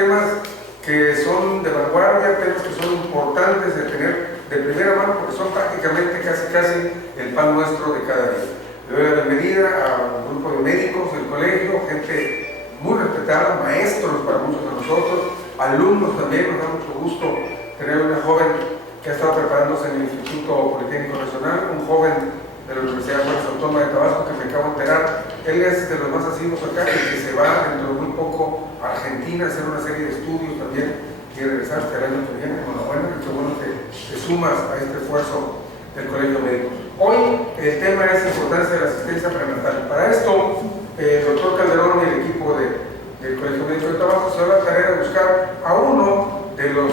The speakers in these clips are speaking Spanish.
temas que son de vanguardia, temas que son importantes de tener de primera mano, porque son prácticamente casi el pan nuestro de cada día. Le doy la bienvenida a un grupo de médicos del colegio, gente muy respetada, maestros para muchos de nosotros, alumnos también. Nos da mucho gusto tener una joven que ha estado preparándose en el Instituto Politécnico Nacional, un joven de la Universidad Autónoma de Tabasco, que me acabo de enterar. Él es de los más asiduos acá y que se va dentro de muy poco a Argentina a hacer una serie de estudios también. Quiere regresar hasta el año que viene. Enhorabuena, y qué bueno que te sumas a este esfuerzo del Colegio Médico. Hoy el tema es la importancia de la asistencia prenatal. Para esto, el doctor Calderón y el equipo del Colegio Médico de Tabasco se da la tarea de buscar a uno de los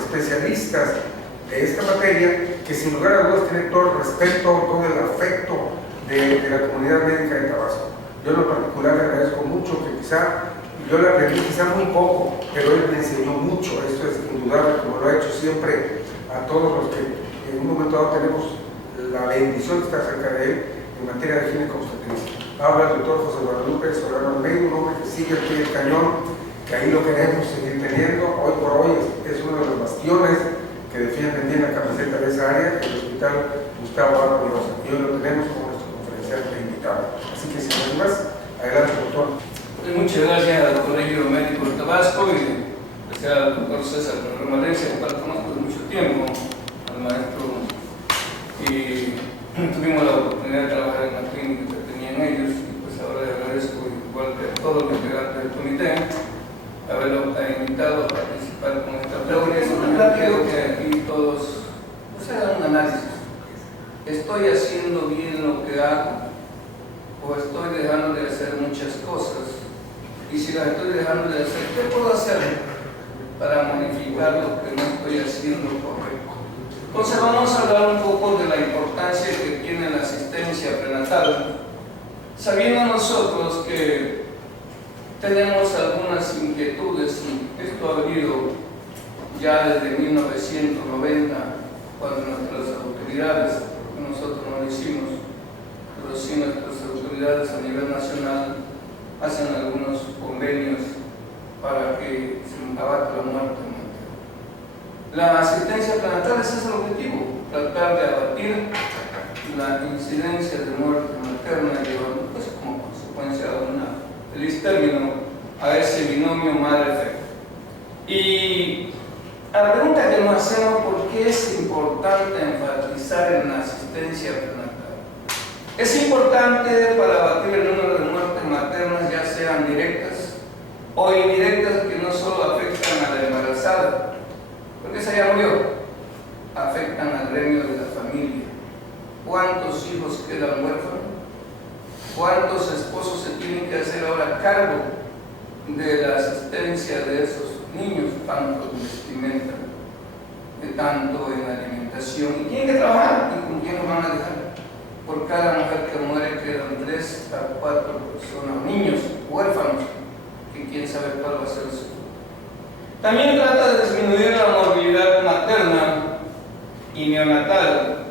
especialistas de esta materia, que sin lugar a dudas tiene todo el respeto, todo el afecto de la comunidad médica de Tabasco. Yo en lo particular le agradezco mucho, que yo le aprendí quizá muy poco, pero él me enseñó mucho. Esto es indudable, como lo ha hecho siempre a todos los que en un momento dado tenemos la bendición de estar cerca de él en materia de ginecobstetricia. Habla el doctor José Guadalupe Solano Almeida, un hombre que sigue al pie del cañón, que ahí lo queremos seguir teniendo. Hoy por hoy es uno de los bastiones que defienden bien la camiseta de esa área, el Hospital Gustavo Adolfo Mendoza. Y hoy lo tenemos como nuestro conferenciante invitado. Así que sin más, adelante, doctor. Muchas gracias al Colegio Médico de Tabasco y gracias al doctor César Valencia, que conozco de mucho tiempo, al maestro, y tuvimos la oportunidad de trabajar en la clínica que tenían ellos, y pues ahora le agradezco, igual que a todos los integrantes del comité, haberlo invitado a participar con esta reunión. Quiero que aquí todos pues, hagan un análisis. ¿Estoy haciendo bien lo que hago? ¿O estoy dejando de hacer muchas cosas? Y si las estoy dejando de hacer, ¿qué puedo hacer para modificar lo que no estoy haciendo correcto? Entonces vamos a hablar un poco de la importancia que tiene la asistencia prenatal, sabiendo nosotros que tenemos algunas inquietudes, y esto ha habido ya desde 1990, cuando nuestras autoridades, porque nosotros no lo hicimos, pero sí nuestras autoridades a nivel nacional hacen algunos convenios para que se abate la muerte materna. La asistencia prenatal, ese es el objetivo, tratar de abatir la incidencia de muerte materna, llevando pues, como consecuencia de una feliz término a ese binomio madre-fe. Y a la pregunta que nos hacemos, ¿por qué es importante enfatizar en la asistencia prenatal? Es importante para abatir el número de muertes maternas, ya sean directas o indirectas, que no solo afectan a la embarazada, porque esa ya murió, afectan al gremio de la familia. ¿Cuántos hijos quedan huérfanos? ¿Cuántos esposos se tienen que hacer ahora cargo de la asistencia de esos niños, tanto en vestimenta, tanto en alimentación? Y tienen que trabajar, y con quién los van a dejar. Por cada mujer que muere quedan 3 a 4 personas, niños huérfanos, que quién sabe cuál va a ser su futuro. También trata de disminuir la morbilidad materna y neonatal,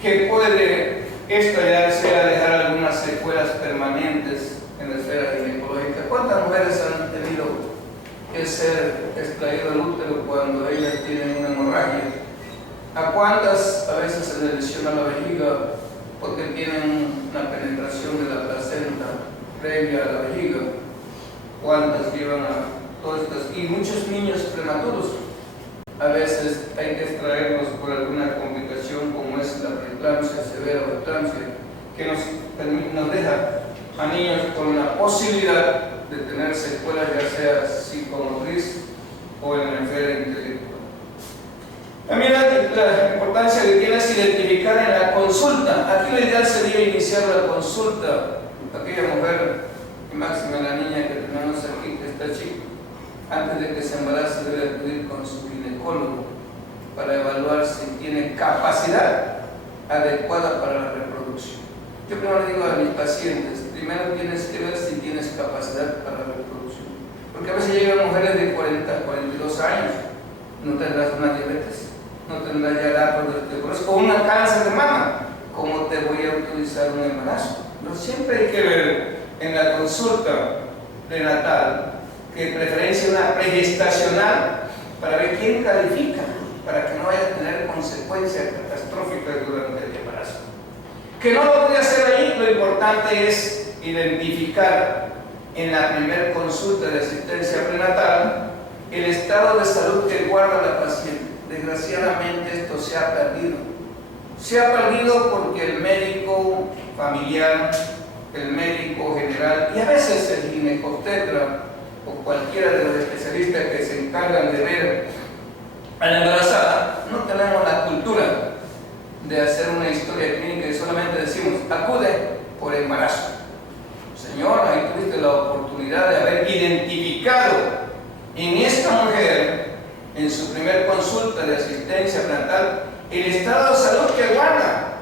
que puede estallarse a dejar algunas secuelas permanentes en la esfera ginecológica. ¿Cuántas mujeres han tenido que ser extraído el útero cuando ellas tienen una hemorragia? ¿A cuántas a veces se les lesiona la vejiga porque tienen una penetración de la placenta previa a la vejiga? ¿Cuántas llevan a todas estas? Y muchos niños prematuros, a veces hay que extraerlos por alguna complicación como es la preeclampsia severa o eclampsia, que nos deja a niños con la posibilidad de tener secuelas, ya sea psicomotriz o en la esfera intelectual. También la importancia que tiene es identificar en la consulta. Aquí la idea sería iniciar la consulta. Aquella mujer, y máxima la niña que tenemos aquí, que está chica, antes de que se embarace debe acudir con su ginecólogo para evaluar si tiene capacidad adecuada para la reproducción. Yo primero digo a mis pacientes, primero tienes que ver si tienes capacidad para la reproducción. Porque a veces llegan mujeres de 40, 42 años, no tendrás una diabetes, no tendrás ya datos de osteoporosis o una cáncer de mama. ¿Cómo te voy a utilizar un embarazo? Pero siempre hay que ver en la consulta prenatal que preferencia una pregestacional para ver quién califica, para que no vaya a tener consecuencias catastróficas durante el embarazo. Que no lo puede hacer ahí, lo importante es identificar en la primera consulta de asistencia prenatal el estado de salud que guarda la paciente. Desgraciadamente esto se ha perdido. Se ha perdido porque el médico familiar, el médico general y a veces el ginecobstetra o cualquiera de los especialistas que se encargan de ver a la embarazada, no tenemos la cultura de hacer una historia clínica y solamente decimos, acude por embarazo. Señora, ahí tuviste la oportunidad de haber identificado en esta mujer, en su primer consulta de asistencia prenatal, el estado de salud que guarda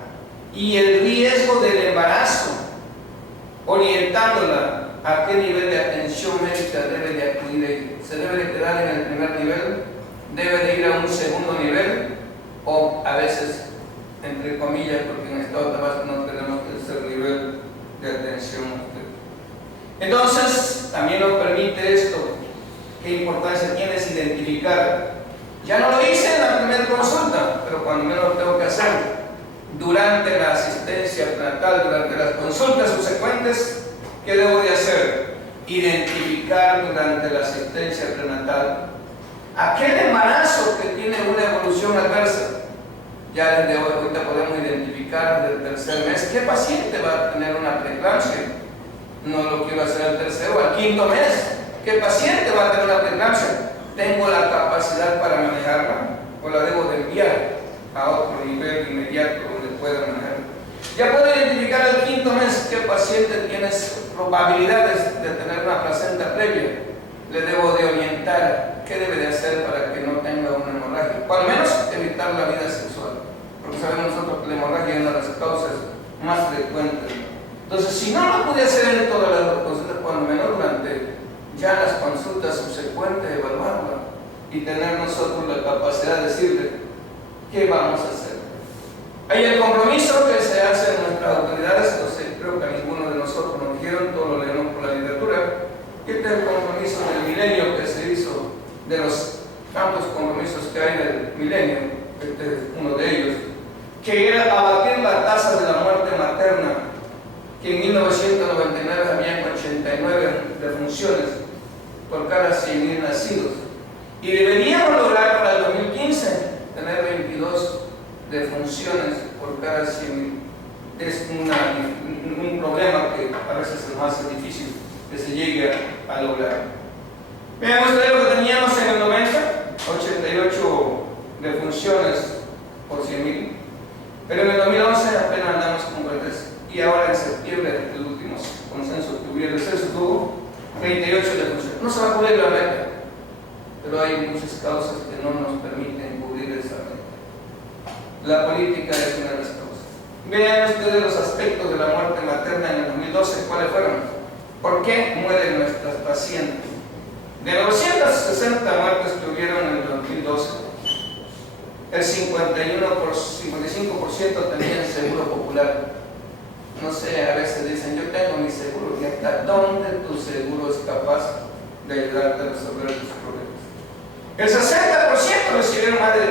y el riesgo del embarazo, orientándola a qué nivel de atención médica debe de acudir ella. ¿Se debe de quedar en el primer nivel? ¿Debe de ir a un segundo nivel? O a veces, entre comillas, porque en Estado de Tabasco no tenemos tercer nivel de atención. Entonces, también nos permite esto. ¿Qué importancia tiene es identificar? Ya no lo hice en la primera consulta, pero cuando menos lo tengo que hacer. Durante la asistencia prenatal, durante las consultas subsecuentes, ¿qué debo de hacer? Identificar durante la asistencia prenatal aquel embarazo que tiene una evolución adversa. Ya desde hoy, ahorita podemos identificar desde el tercer mes qué paciente va a tener una preeclampsia. No lo quiero hacer al tercero, al quinto mes. ¿Qué paciente va a tener una preeclampsia? ¿Tengo la capacidad para manejarla o la debo de enviar a otro nivel inmediato donde pueda manejarla? Ya puedo identificar al quinto mes qué paciente tiene probabilidades de tener una placenta previa. Le debo de orientar qué debe de hacer para que no tenga una hemorragia, o al menos evitar la vida sexual, porque sabemos nosotros que la hemorragia es una de las causas más frecuentes. Entonces, si no lo pude hacer en todas las consultas, cuando menos durante ya las consultas subsecuentes, evaluarla y tener nosotros la capacidad de decirle qué vamos a hacer. Hay el compromiso que se hace en nuestras autoridades, entonces creo que a ninguno de nosotros nos dijeron, todo lo leemos por la literatura. Este es el compromiso del milenio que se hizo, de los tantos compromisos que hay del milenio, este es uno de ellos, que era abatir la tasa de la muerte materna, que en 1999 habían 89 defunciones por cada 100.000 nacidos. Y deberíamos lograr para el 2015 tener 22 defunciones por cada 100.000. Es un problema que a veces es más difícil que se llegue a lograr. Vean ustedes lo que teníamos en el 90, 88 defunciones por 100.000, pero en el 2011 apenas andamos con 43, y ahora en septiembre, el último consenso que hubiera, el censo tuvo 38 defunciones. No se va a cubrir la meta, pero hay muchas causas que no nos permiten cubrir esa meta. La política es una de las causas. Vean ustedes los aspectos de la muerte materna en el 2012, ¿cuáles fueron? ¿Por qué mueren nuestras pacientes? De 960 muertes que hubieron en el 2012, el 55% tenían seguro popular. No sé, a veces dicen, yo tengo mi seguro, y hasta dónde tu seguro es capaz de ayudarte a resolver tus problemas. El 60% recibieron más de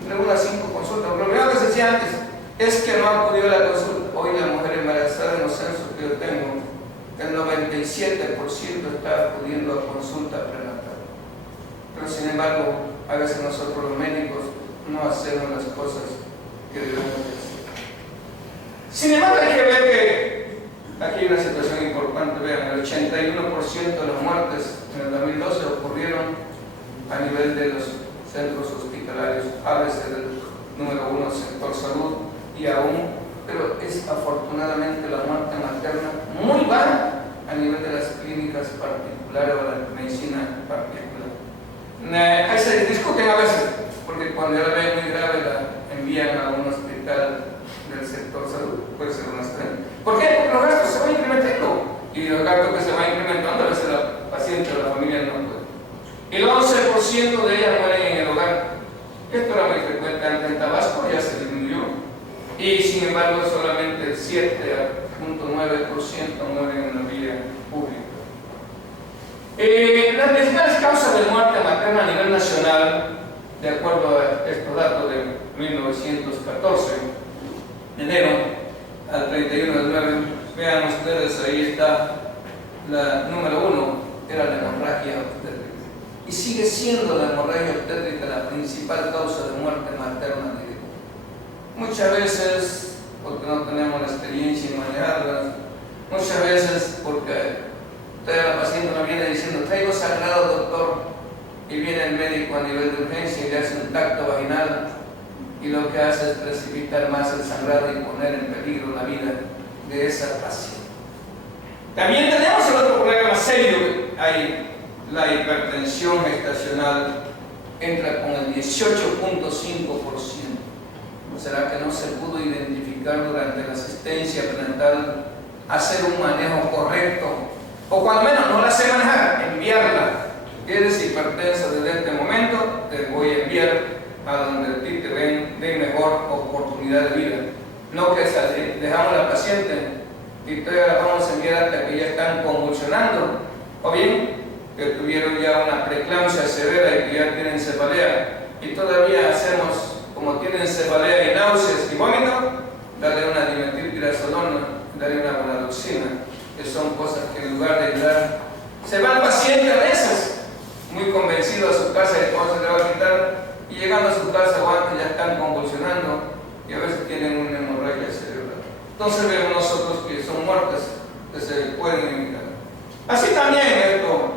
entre 1 a 5 consultas. Lo primero que se decía antes es que no acudió a la consulta. Hoy la mujer embarazada en los censos que yo tengo, el 97% está acudiendo a consulta prenatal. Pero sin embargo, a veces nosotros los médicos no hacemos las cosas que debemos hacer. Sin embargo, hay que ver que aquí hay una situación importante. Vean, el 81% de las muertes en el 2012 ocurrieron a nivel de los centros hospitalarios, háblese del número 1 sector salud y aún, pero es afortunadamente la muerte materna muy baja a nivel de las clínicas particulares o la medicina particular. Ahí se discuten a veces, porque cuando ya la ven muy grave la envían a un hospital del sector salud, puede ser una extraña. ¿Por qué? Porque los gastos se van incrementando, y los gastos que se van incrementando a veces la paciente o la familia no puede. El 11% de ellas mueren en el hogar. Esto era muy frecuente antes en Tabasco, ya se disminuyó, y sin embargo solamente el 7.9% mueren en la vía pública. Las principales causas de muerte materna a nivel nacional, de acuerdo a estos datos de 1914, de enero al 31 de 9, vean ustedes, ahí está la número 1, era la hemorragia obstétrica. Y sigue siendo la hemorragia obstétrica la principal causa de muerte materna directa. Muchas veces porque no tenemos la experiencia en manejarlas, muchas veces porque la paciente nos viene diciendo, traigo sangrado, doctor, y viene el médico a nivel de urgencia y le hace un tacto vaginal y lo que hace es precipitar más el sangrado y poner en peligro la vida de esa paciente. También tenemos el otro problema serio, hay la hipertensión gestacional, entra con el 18.5%. ¿Será que no se pudo identificar durante la asistencia prenatal, hacer un manejo correcto? O cuando menos no la sé manejar, enviarla. Eres hipertensa desde este momento, te voy a enviar a donde a ti te ven de mejor oportunidad de vida. No que dejamos a la paciente y todavía la vamos a enviar hasta que ya están convulsionando, o bien que tuvieron ya una preeclampsia severa y que ya tienen cefalea, y todavía hacemos, como tienen cefalea y náuseas y vómito, darle una dimetilpirazolam, darle una guanadoxina, que son cosas que en lugar de ayudar, se va el paciente a veces, muy convencido a su casa de cómo se le va a quitar, y llegando a su casa o antes ya están convulsionando y a veces tienen una hemorragia cerebral. Entonces vemos nosotros que son muertes que se pueden evitar. Así también esto,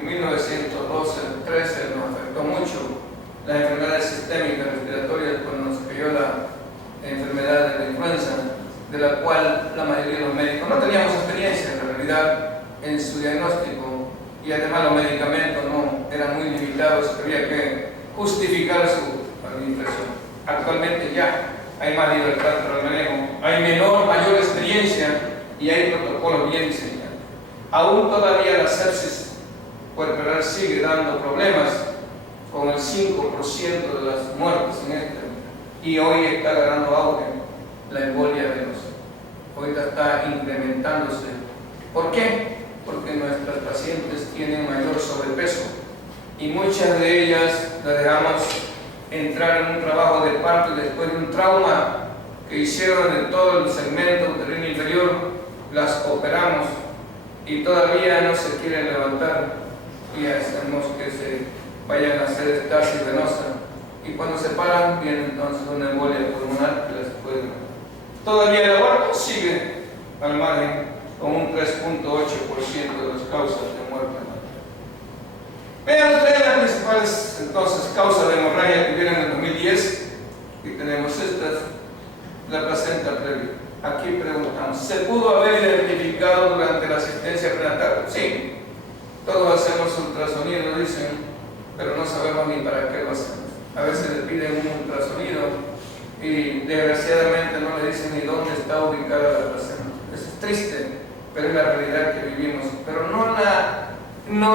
en 1912-13 nos afectó mucho las enfermedades sistémicas respiratorias cuando nos cayó la enfermedad de la influenza, de la cual la mayoría de los médicos no teníamos experiencia en realidad en su diagnóstico, y además los medicamentos no eran muy limitados, había que justificar su administración. Actualmente ya hay más libertad para el manejo, hay mayor experiencia y hay protocolos bien diseñados. Aún todavía la sepsis puerperal sigue dando problemas, con el 5% de las muertes en este, y hoy está ganando auge la embolia venosa. Ahorita está incrementándose. ¿Por qué? Porque nuestras pacientes tienen mayor sobrepeso y muchas de ellas las dejamos entrar en un trabajo de parto y después de un trauma que hicieron en todo el segmento uterino inferior, las operamos y todavía no se quieren levantar y hacemos que se vayan a hacer estasis venosa, y cuando se paran viene entonces una embolia pulmonar que las puede matar. Todavía el aborto sigue al margen con un 3.8% de las causas de muerte materna. Vean ustedes las principales entonces causas de hemorragia que vienen en el 2010, y tenemos estas, la placenta previa. Aquí preguntamos, ¿se pudo haber identificado durante la asistencia prenatal? Sí, todos hacemos ultrasonido, dicen, pero no sabemos ni para qué lo hacemos. A veces le piden un ultrasonido y desgraciadamente no le dicen ni dónde está ubicada la placenta. Eso es triste, pero es la realidad que vivimos. Pero no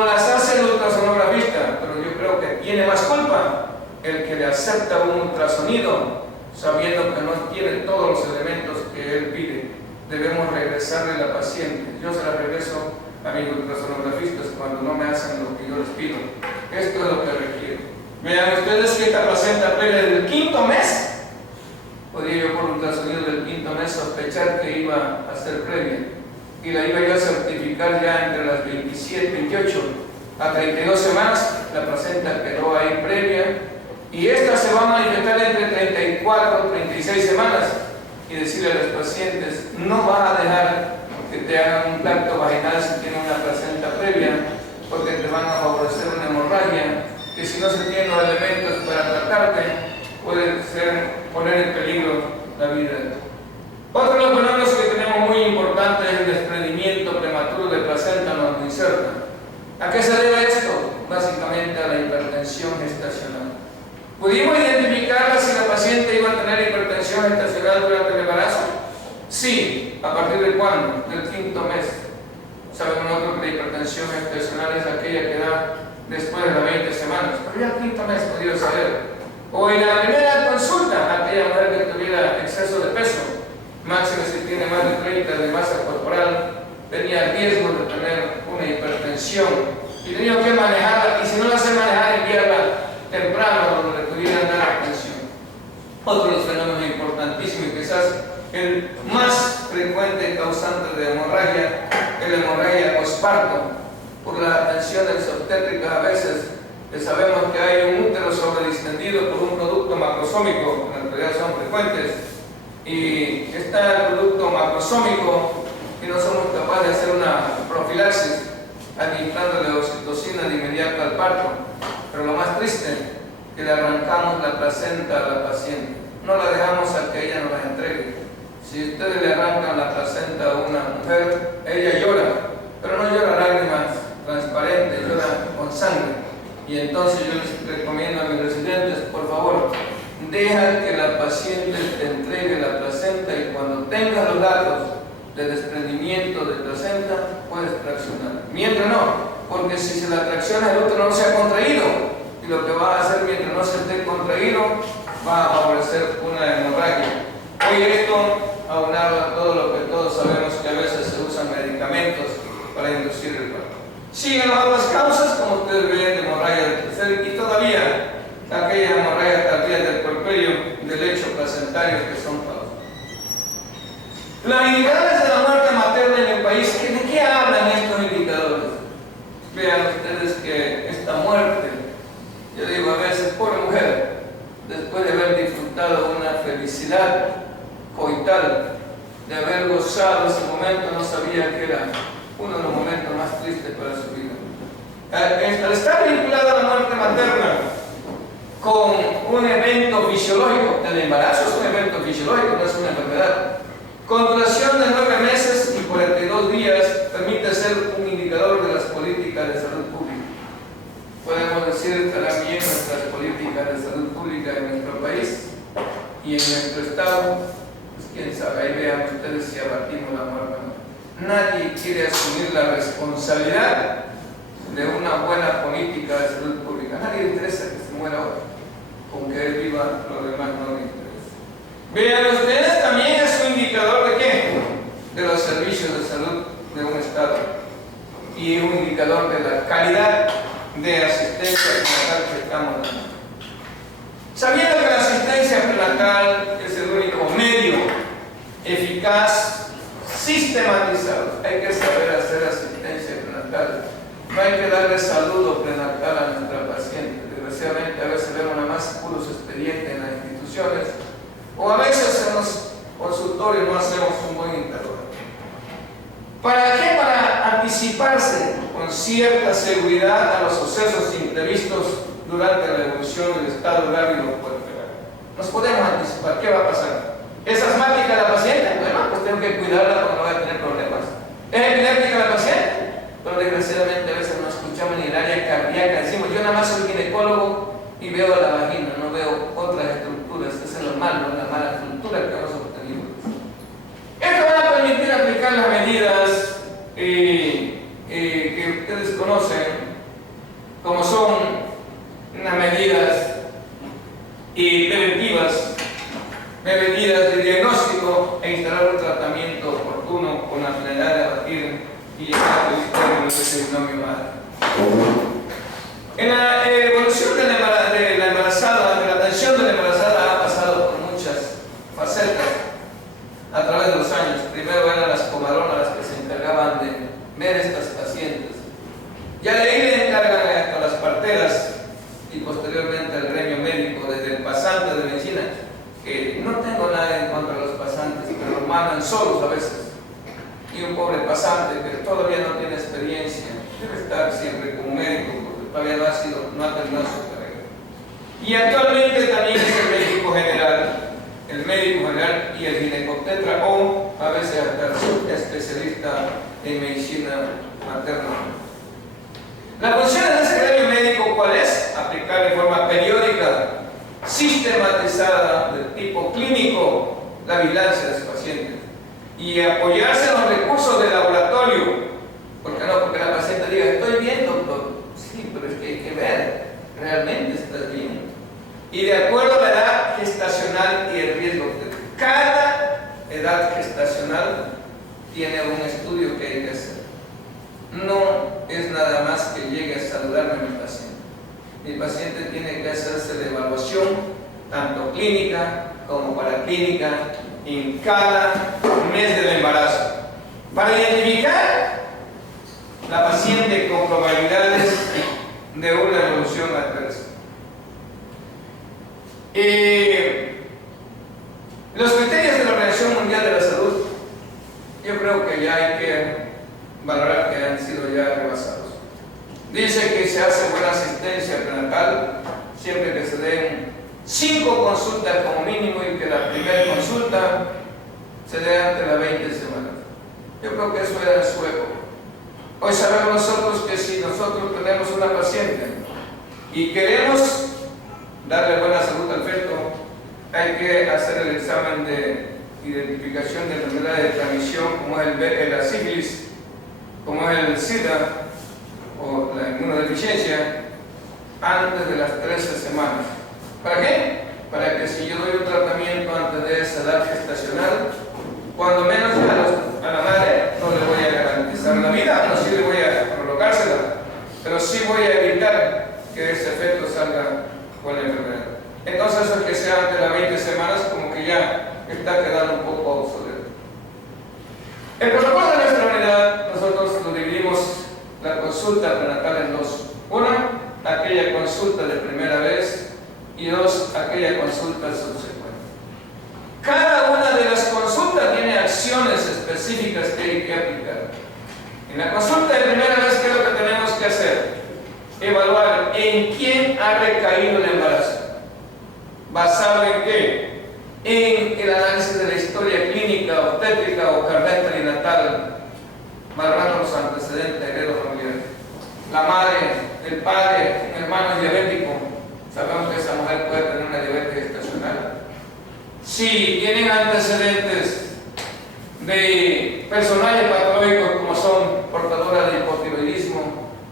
las hace el ultrasonografista, pero yo creo que tiene más culpa el que le acepta un ultrasonido sabiendo que no tiene todos los elementos que él pide. Debemos regresarle a la paciente. Yo se la regreso a mis ultrasonografistas cuando no me hacen lo que yo les pido. Esto es lo que requiero. Vean ustedes que esta placenta previa del 5.º mes, podría yo por ultrasonido del 5.º mes sospechar que iba a ser previa, y la iba yo a certificar ya entre las 27, 28 a 32 semanas, la placenta quedó ahí previa, y esta se va a manifestar entre 34 y 36 semanas, y decirle a los pacientes, no vas a dejar que te hagan un tacto vaginal si tienen una placenta previa, porque te van a favorecer una hemorragia, que si no se tienen los elementos para tratarte, puede poner en peligro la vida. Otro de los fenómenos que tenemos muy importante es el desprendimiento prematuro de placenta no inserta. ¿A qué se debe esto? Básicamente a la hipertensión gestacional. ¿Pudimos identificar si la paciente iba a tener hipertensión gestacional durante el embarazo? Sí. ¿A partir de cuándo? Del 5.º mes. Sabemos nosotros que la hipertensión gestacional es aquella que da después de las 20 semanas. Pero ya el 5.º mes podría saber. O en la primera consulta, aquella mujer que tuviera exceso de peso, máximo si tiene más de 30 de masa corporal, tenía riesgo de tener una hipertensión y tengo que manejarla, y si no la sé manejar, enviarla temprano donde le pudieran dar atención. Otro de los fenómenos importantísimos, y quizás el más frecuente causante de hemorragia, es la hemorragia postparto, por las tensiones obstétricas a veces, que sabemos que hay un útero sobredistendido por un producto macrosómico, en la realidad son frecuentes, y está el producto macrosómico y no somos capaces de hacer una profilaxis administrándole oxitocina de inmediato al parto. Pero lo más triste, que le arrancamos la placenta a la paciente, no la dejamos a que ella nos la entregue. Si ustedes le arrancan la placenta a una mujer, ella llora, pero no llora lágrimas transparentes, llora con sangre. Y entonces yo les recomiendo a mis residentes, por favor, deja que la paciente te entregue la placenta y cuando tengas los datos de desprendimiento de placenta, puedes traccionar. Mientras no, porque si se la tracciona el útero no se ha contraído, y lo que va a hacer mientras no se esté contraído, va a favorecer una hemorragia. Hoy esto, aunado a todo lo que todos sabemos que a veces se usan medicamentos para inducir el parto. Siguen las otras causas, como ustedes ven, de hemorragia del tercer y todavía aquellas hemorragias tardías del puerperio, del lecho placentario que son causas. Los indicadores de la muerte materna en el país, ¿de qué hablan estos indicadores? Vean ustedes que esta muerte, yo digo a veces, pobre mujer, después de haber disfrutado una felicidad coital, de haber gozado ese momento, no sabía que era uno de los momentos más tristes para su vida. Al estar vinculada a la muerte materna con un evento fisiológico, el embarazo es un evento fisiológico, no es una enfermedad, con duración de 9 meses y 42 días, permite ser un indicador de las políticas de salud pública. Podemos decir que estarán bien nuestras políticas de salud pública en nuestro país y en nuestro estado, pues quién sabe, ahí vean ustedes si abatimos la muerte. Nadie quiere asumir la responsabilidad de una buena política de salud pública. A nadie le interesa que se muera ahora, con que él viva, lo demás no le interesa. Vean ustedes, también es un indicador de qué? De los servicios de salud de un estado y un indicador de la calidad de asistencia prenatal que estamos dando. Sabiendo que la asistencia prenatal es el único medio eficaz, sistematizado, hay que saber hacer asistencia prenatal. No hay que darle saludo prenatal a nuestra paciente. Desgraciadamente a veces vemos nada más puros expedientes en las instituciones o a veces en los consultorios no hacemos un buen interrogatorio. ¿Para qué? Para anticiparse con cierta seguridad a los sucesos imprevistos durante la evolución del estado grávido puerperal. Nos podemos anticipar. ¿Qué va a pasar? ¿Es asmática la paciente? Bueno, pues tengo que cuidarla porque no va a tener problemas. ¿Es epiléptica la paciente? Pero desgraciadamente a veces no escuchamos ni el área cardíaca. Decimos, yo nada más soy ginecólogo y veo la vagina, no veo otras estructuras. Eso es lo malo, la mala estructura que hemos obtenido. Esto va a permitir aplicar las medidas que ustedes conocen, como son unas medidas preventivas, medidas de diagnóstico e instalar un tratamiento oportuno con la finalidad de abatir y llegar a ese binomio madre. En la evolución de la embarazada, de la atención de la embarazada ha pasado por muchas facetas a través de los años. Primero eran las comadronas las que se encargaban de ver estas pacientes. Ya de ahí le encargan a las parteras y posteriormente al gremio médico, desde el pasante de medicina, que no tengo nada en contra de los pasantes, pero los mandan solos a veces. Y un pobre pasante que todavía no tiene experiencia, debe estar siempre como médico, porque todavía no ha terminado su carrera. Y actualmente también es el médico general y el ginecobstetra, o a veces hasta el subespecialista en medicina materna. La función de ese gremio médico, ¿cuál es? Aplicar de forma periódica, sistematizada, de tipo clínico, la vigilancia de su paciente y apoyarse en los recursos del laboratorio. ¿Por qué no? Porque la paciente diga, estoy bien, doctor. Sí, pero es que hay que ver, realmente estás bien. Y de acuerdo a la edad gestacional y el riesgo, cada edad gestacional tiene un estudio que hay que hacer. No es nada más que llegue a mi paciente. Mi paciente tiene que hacerse la evaluación, tanto clínica como paraclínica, en cada mes del embarazo, para identificar la paciente con probabilidades de una evolución adversa. Los criterios de la Organización Mundial de la Salud, yo creo que ya hay que valorar que han sido ya rebasados. Dice que se hace buena asistencia prenatal siempre que se den 5 consultas como mínimo y que la primera consulta se dé ante las 20 semanas. Yo creo que eso era en su época. Hoy sabemos nosotros que si nosotros tenemos una paciente y queremos darle buena salud al feto, hay que hacer el examen de identificación de enfermedades de transmisión como es la sífilis, como es el SIDA o la inmunodeficiencia antes de las 13 semanas. ¿Para qué? Para que si yo doy un tratamiento antes de esa edad gestacional, cuando menos a la madre no le voy a garantizar la vida, no sí le voy a prolongársela, pero sí voy a evitar que ese feto salga con la enfermedad. Entonces el que sea antes de las 20 semanas como que ya está quedando un poco obsoleto. El protocolo de nuestra unidad, nosotros lo dividimos la consulta prenatal en dos. Una, aquella consulta de primera vez, y dos, aquella consulta subsecuente. Cada una de las consultas tiene acciones específicas que hay que aplicar. En la consulta de primera vez, ¿qué es lo que tenemos que hacer? Evaluar en quién ha recaído el embarazo. ¿Basado en qué? En el análisis de la historia clínica, obstétrica o carnet perinatal, valorando los antecedentes heredofamiliares. La madre, el padre, un hermano diabético, sabemos que esa mujer puede tener una diabetes gestacional. Si tienen antecedentes de personajes patológicos como son portadoras de hipotiroidismo,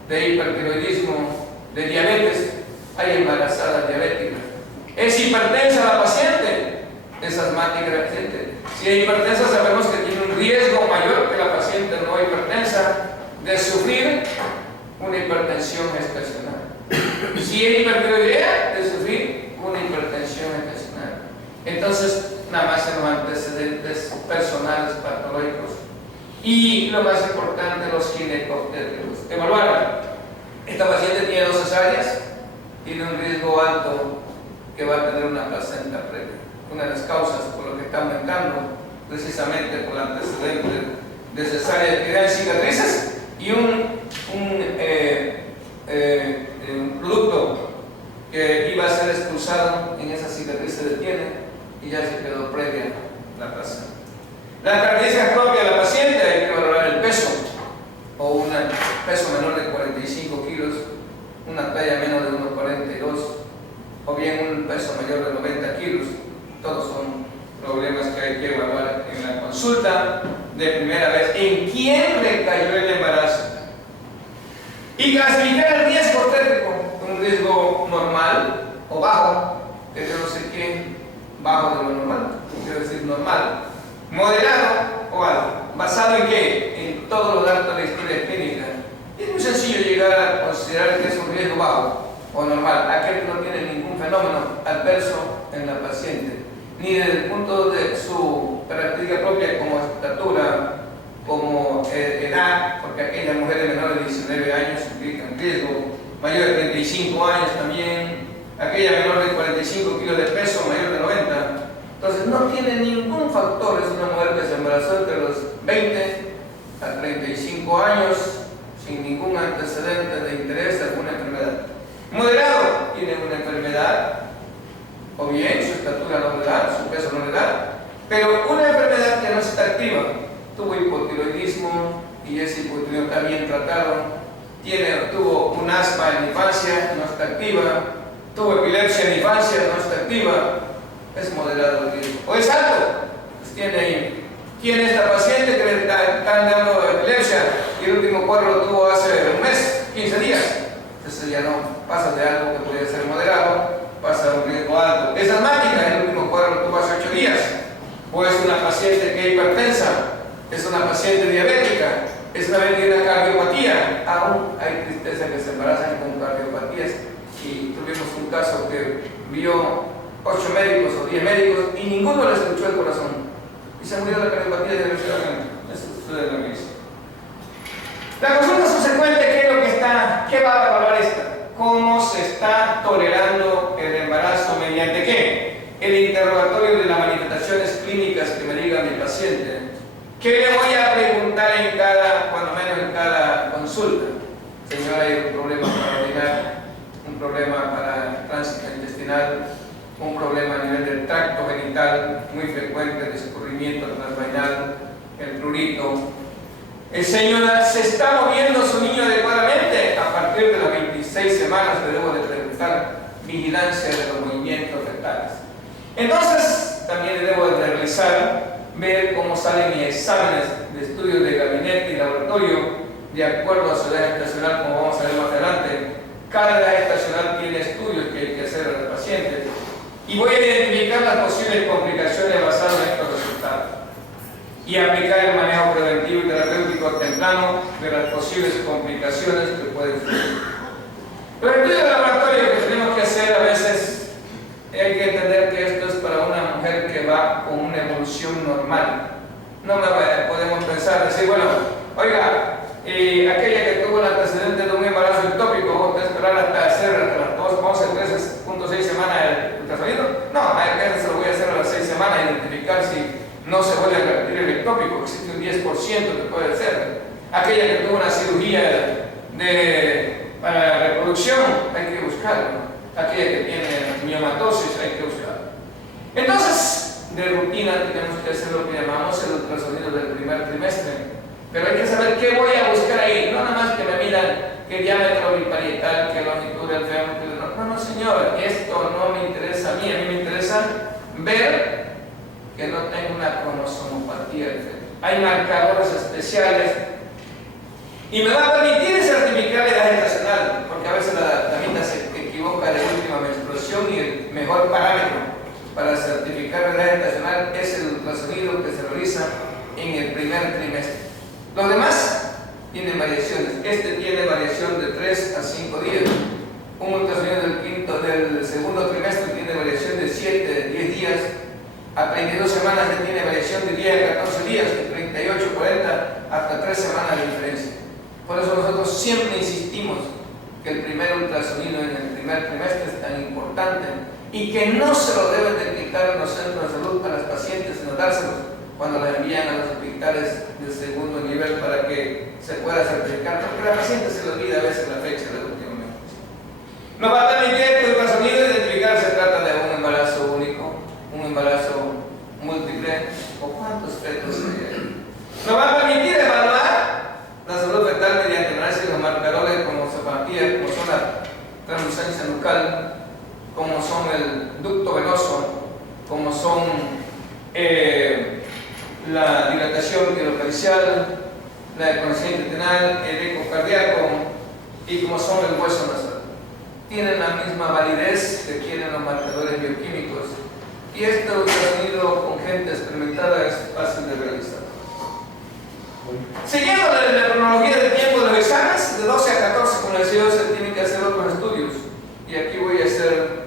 de hipertiroidismo, de diabetes, hay embarazadas diabéticas. ¿Es hipertensa la paciente? ¿Es asmática la paciente? Si es hipertensa, sabemos que tiene un riesgo mayor que la paciente no hipertensa de sufrir una hipertensión gestacional. Si es hipertiroidea, de sufrir una hipertensión gestacional. Entonces, nada más en los antecedentes personales patológicos. Y lo más importante, los ginecobstétricos. Evaluar. Esta paciente tiene 2 cesáreas, tiene un riesgo alto que va a tener una placenta previa. Una de las causas por lo que está aumentando, precisamente por el antecedente de cesárea, que dan cicatrices y un producto que iba a ser expulsado en esa cicatriz se detiene y ya se quedó previa la placenta. Las características propias de la paciente, hay que valorar el peso, o un peso menor de 45 kilos, una talla menos de 1,42, o bien un peso mayor de 90 kilos. Todos son problemas que hay que evaluar en la consulta de primera vez. ¿En quién recayó el embarazo? Y clasificar el riesgo obstétrico, un riesgo normal o bajo, que yo no sé qué, bajo de lo normal, quiero decir normal, moderado o alto. ¿Basado en qué? En todos los datos de la historia clínica. Es muy sencillo llegar a considerar que es un riesgo bajo o normal, aquel que no tiene ningún fenómeno adverso en la paciente, ni desde el punto de su característica propia como estatura, como edad, porque aquellas mujeres menores de 19 años implican riesgo, mayor de 35 años también, aquella menor de 45 kilos de peso, mayor de 90. Entonces no tiene ningún factor, es una mujer que se embarazó entre los 20 a 35 años, sin ningún antecedente de interés de alguna enfermedad. Moderado, tiene una enfermedad, o bien su estatura no le da, su peso no le da, pero una enfermedad que no está activa. Tuvo hipotiroidismo y ese hipotiroidismo está bien tratado, tuvo un asma en infancia, no está activa, tuvo epilepsia en infancia, no está activa, es moderado el riesgo. O es alto, pues tiene ahí. ¿Quién es esta paciente que le están dando epilepsia y el último cuadro lo tuvo hace un mes, 15 días? Entonces ya no pasa de algo que podría ser moderado, pasa a un riesgo alto. Es asmática, el último cuadro lo tuvo hace 8 días. O es una paciente que es hipertensa, es una paciente diabética, es una paciente que tiene una cardiopatía. Aún hay tristeza que se embarazan con cardiopatía. un caso que vio 8 médicos o 10 médicos y ninguno le escuchó el corazón. Y se murió de la cardiopatía desgraciadamente. Eso sucede en la medicina. La consulta subsecuente, ¿qué va a evaluar esta? ¿Cómo se está tolerando el embarazo? ¿Mediante qué? El interrogatorio de las manifestaciones clínicas que me diga mi paciente. ¿Qué le voy a preguntar en cada, cuando menos en cada consulta? Señora, hay un problema para orinar, un problema para el tránsito intestinal, un problema a nivel del tracto genital, muy frecuente, el escurrimiento transvaginal, el prurito. Señora, ¿se está moviendo su niño adecuadamente? A partir de las 26 semanas le debo de preguntar vigilancia de los movimientos fetales. Entonces, también le debo de realizar, ver cómo salen mis exámenes de estudios de gabinete y laboratorio, de acuerdo a su edad estacional, como vamos a ver más adelante. Cada edad estacional tiene estudios que hay que hacer a los pacientes. Y voy a identificar las posibles complicaciones basadas en estos resultados. Y aplicar el manejo preventivo y terapéutico temprano de las posibles complicaciones que pueden surgir. Los estudios de laboratorio que tenemos que hacer a veces, hay que entender que esto es para una mujer que va con una evolución normal. No podemos pensar, decir, bueno, oiga, aquella que tuvo el antecedente de un embarazo ectópico, vamos a esperar hasta hacer las 13.6 semanas el ultrasonido. No, a ella se lo voy a hacer a las 6 semanas, identificar si no se vuelve a repetir el ectópico, existe un 10% que puede ser. Aquella que tuvo una cirugía para la reproducción, hay que buscarlo. Aquella que tiene miomatosis, hay que buscarlo. Entonces, de rutina tenemos que hacer lo que llamamos el ultrasonido del primer trimestre. Pero hay que saber qué voy a buscar ahí, no nada más que me midan qué diámetro biparietal, qué longitud del fémur. No, señor, esto no me interesa a mí me interesa ver que no tengo una cromosomopatía del feto. Hay marcadores especiales y me va a permitir certificar la edad gestacional, porque a veces la mitad se equivoca de última menstruación y el mejor parámetro para certificar la edad gestacional es el ultrasonido que se realiza en el primer trimestre. Los demás tienen variaciones. Este tiene variación de 3 a 5 días. Un ultrasonido del segundo trimestre tiene variación de 7 a 10 días. A 32 semanas ya tiene variación de 10 a 14 días, de 38 a 40 hasta 3 semanas de diferencia. Por eso nosotros siempre insistimos que el primer ultrasonido en el primer trimestre es tan importante y que no se lo deben de quitar los centros de salud a las pacientes, sino dárselos cuando la envían a los hospitales de segundo nivel para que se pueda certificar, porque la paciente se le olvida a veces la fecha del último mes. Nos va a permitir que el ultrasonido identificar se trata de un embarazo único, un embarazo múltiple o cuántos fetos hay. Nos va a permitir evaluar la salud fetal mediante análisis de los marcadores como zapatía, como son la translucencia nucal, como son el ducto venoso, como son la dilatación quiropericial, la economía intestinal, el eco cardíaco y como son el hueso nasal. Tienen la misma validez que tienen los marcadores bioquímicos y este ultrasonido con gente experimentada es fácil de realizar. Siguiendo la cronología del tiempo de los exámenes, de 12 a 14, como les decía, se tienen que hacer otros estudios y aquí voy a hacer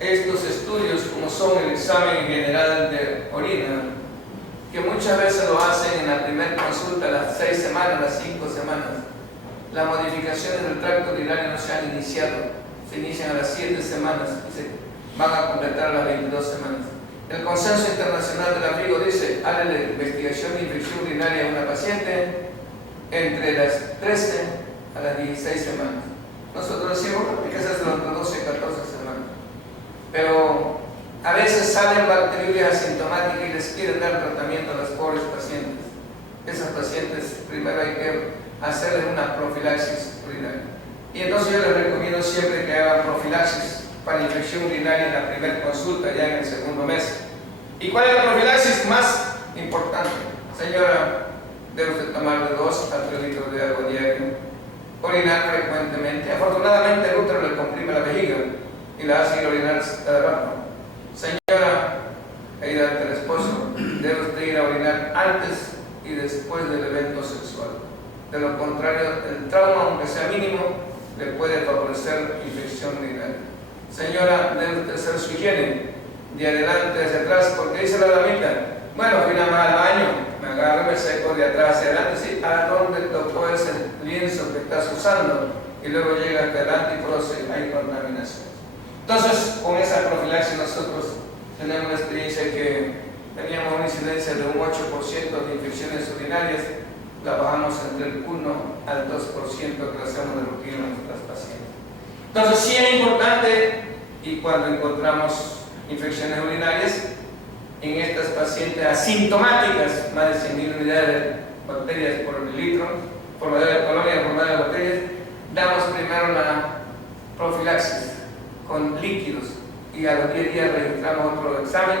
estos estudios como son el examen general de orina, que muchas veces lo hacen en la primera consulta a las 6 semanas, las 5 semanas. Las modificaciones del tracto urinario no se han iniciado, se inician a las 7 semanas y se van a completar a las 22 semanas. El consenso internacional de la FIGO dice, hazle la investigación de infección urinaria a una paciente entre las 13 a las 16 semanas. Nosotros decimos que se hace entre 12 y 14 semanas. Pero a veces salen bacteriurias asintomáticas y les quieren dar tratamiento a las pobres pacientes. Esas pacientes primero hay que hacerles una profilaxis urinaria. Y entonces yo les recomiendo siempre que hagan profilaxis para infección urinaria en la primera consulta, ya en el segundo mes. ¿Y cuál es la profilaxis más importante? Señora, debe usted tomar de 2 a 3 litros de agua diario, orinar frecuentemente. Afortunadamente el útero le comprime la vejiga y la hace ir a orinar cada rato. Señora, ayudante al esposo, debe usted ir a orinar antes y después del evento sexual. De lo contrario, el trauma, aunque sea mínimo, le puede favorecer infección urinaria. señora, debe usted hacer su higiene de adelante hacia atrás, porque dice la damita, bueno, fui nada más al baño, me agarro, me seco de atrás hacia adelante, sí, ¿a dónde tocó ese lienzo que estás usando? Y luego llega hacia adelante y procede, hay contaminación. Entonces, con esa profilaxis nosotros tenemos la experiencia que teníamos una incidencia de un 8% de infecciones urinarias, la bajamos entre el 1 al 2% que hacemos de rutina en nuestras pacientes. Entonces, sí es importante, y cuando encontramos infecciones urinarias, en estas pacientes asintomáticas, más de 100.000 unidades de bacterias por mililitro, por colonia formada de bacterias, damos primero la profilaxis con líquidos y a los 10 días registramos otro examen,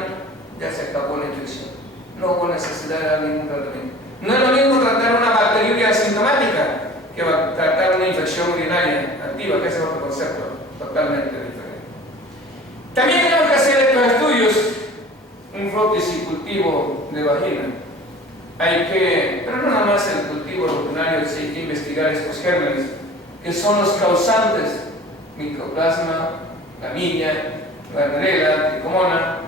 ya se acabó la infección. No hubo necesidad de dar ningún tratamiento. No es lo mismo tratar una bacteriuria asintomática que tratar una infección urinaria activa, que ese es otro concepto totalmente diferente. También tenemos que hacer estos estudios, un frotis y cultivo de vagina. Pero no nada más el cultivo rutinario, hay que investigar estos gérmenes, que son los causantes, micoplasma, Clamidia, Gardnerella, Tricomona.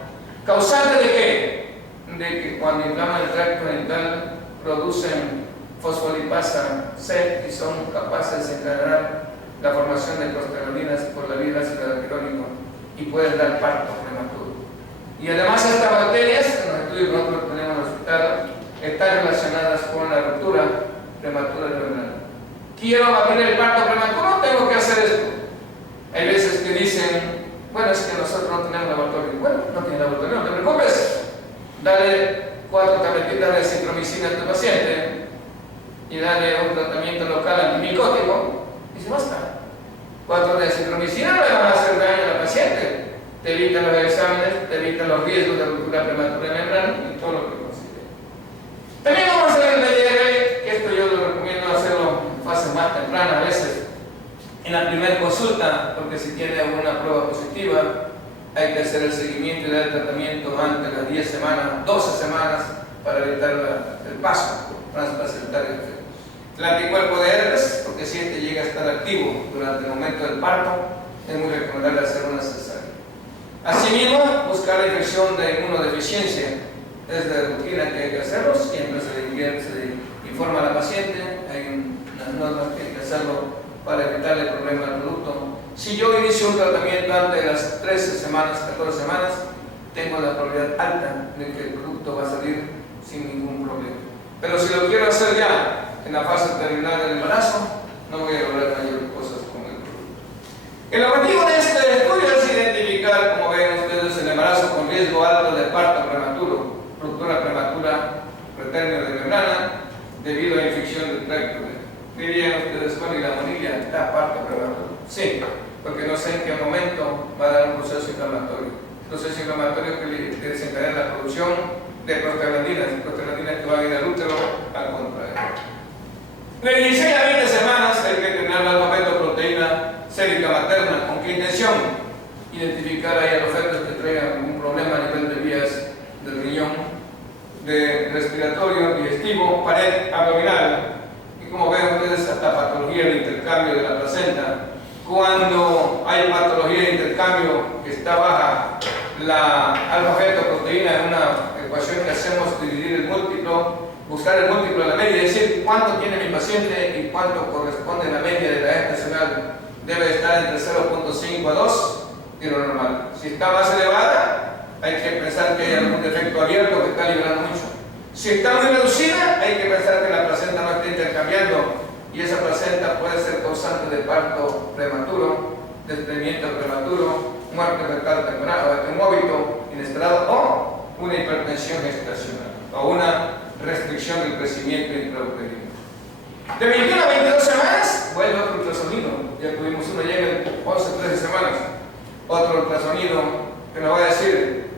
¿Causante de qué? De que cuando inflaman el tracto genital producen fosfolipasa C y son capaces de desencadenar la formación de prostaglandinas por la vía del ácido hialurónico y pueden dar parto prematuro. Y además estas bacterias, en los estudios que nosotros tenemos en el hospital, están relacionadas con la ruptura prematura de membrana. ¿Quiero abatir el parto prematuro? Tengo que hacer esto. Hay veces que dicen, bueno, es que nosotros no tenemos laboratorio. Bueno, no tienes laboratorio, no te preocupes. Dale 4 tabletitas de citromicina a tu paciente y dale un tratamiento local antimicótico y se basta. 4 de citromicina no le van a hacer daño a la paciente. Te evitan los exámenes, te evitan los riesgos de ruptura prematura de membrana y todo lo que considere. También vamos a hacer el DDR, que esto yo lo recomiendo hacerlo en fase más temprana a veces. En la primera consulta, porque si tiene alguna prueba positiva, hay que hacer el seguimiento y dar el tratamiento antes de las 10 semanas, 12 semanas, para evitar el paso transplacentario. El anticuerpo de herpes, porque si este llega a estar activo durante el momento del parto, es muy recomendable hacer una cesárea. Asimismo, buscar la infección de inmunodeficiencia. Es de rutina que hay que hacerlo, siempre se informa a la paciente, hay unas normas que hay que hacerlo para evitar el problema del producto. Si yo inicio un tratamiento antes de las 13 semanas, 14 semanas, tengo la probabilidad alta de que el producto va a salir sin ningún problema. Pero si lo quiero hacer ya en la fase terminal del embarazo, no voy a lograr mayores cosas con el producto. El objetivo de este estudio es identificar, como ven ustedes, el embarazo con riesgo alto de parto prematuro, ruptura prematura, pretérmino de membrana, debido a infección del tracto. Dirían ustedes, bueno, y la monilla está parto prematuro. Sí, porque no sé en qué momento va a dar un proceso inflamatorio. Proceso inflamatorio que desencadena la producción de prostaglandinas que van a ir al útero al contrario. De 16 a 20 semanas hay que tener la alfa-fetoproteína sérica materna. ¿Con qué intención? Identificar ahí a los fetos que traigan algún problema a nivel de vías del riñón, de respiratorio, digestivo, pared abdominal. Y como ven ustedes, hasta patología de intercambio de la placenta. Cuando hay patología de intercambio que está baja la alfa-fetoproteína, es una ecuación que hacemos dividir el múltiplo, buscar el múltiplo de la media, es decir, cuánto tiene mi paciente y cuánto corresponde a la media de la edad estacional. Debe estar entre 0.5 a 2 y lo normal. Si está más elevada, hay que pensar que hay algún defecto abierto que está liberando mucho. Si está muy reducida, hay que pensar que la placenta no está intercambiando y esa placenta puede ser causante de parto prematuro, desprendimiento prematuro, muerte rectal temprana, un óbito inesperado o una hipertensión gestacional o una restricción del crecimiento intrauterino. De 21 a 22 semanas, vuelve otro ultrasonido. Ya tuvimos uno ya en 11-13 semanas. Otro ultrasonido que nos va a decir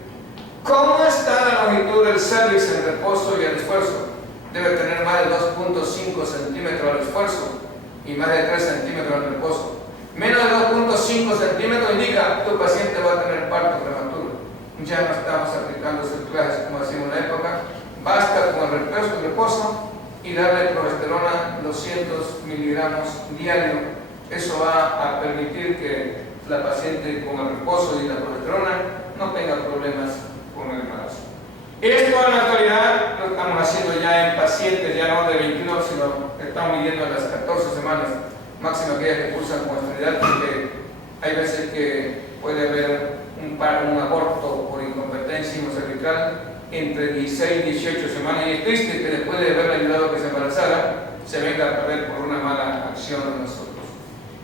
cómo está la longitud del cervix en reposo y el esfuerzo. Debe tener más de 2.5 centímetros al esfuerzo y más de 3 centímetros al reposo. Menos de 2.5 centímetros indica que tu paciente va a tener parto prematuro. Ya no estamos aplicando circulajes como hacíamos en la época. Basta con el reposo y darle progesterona 200 miligramos diario Eso va a permitir que la paciente con el reposo y la progesterona no tenga problemas con el embarazo. Esto en la actualidad lo estamos haciendo ya en pacientes, ya no de 21, sino que estamos midiendo en las 14 semanas, máximo aquellas que cursan con esterilidad, porque hay veces que puede haber un aborto por incompetencia cervical entre 16 y 18 semanas, y es triste que después de haberle ayudado a que se embarazara, se venga a perder por una mala acción de nosotros.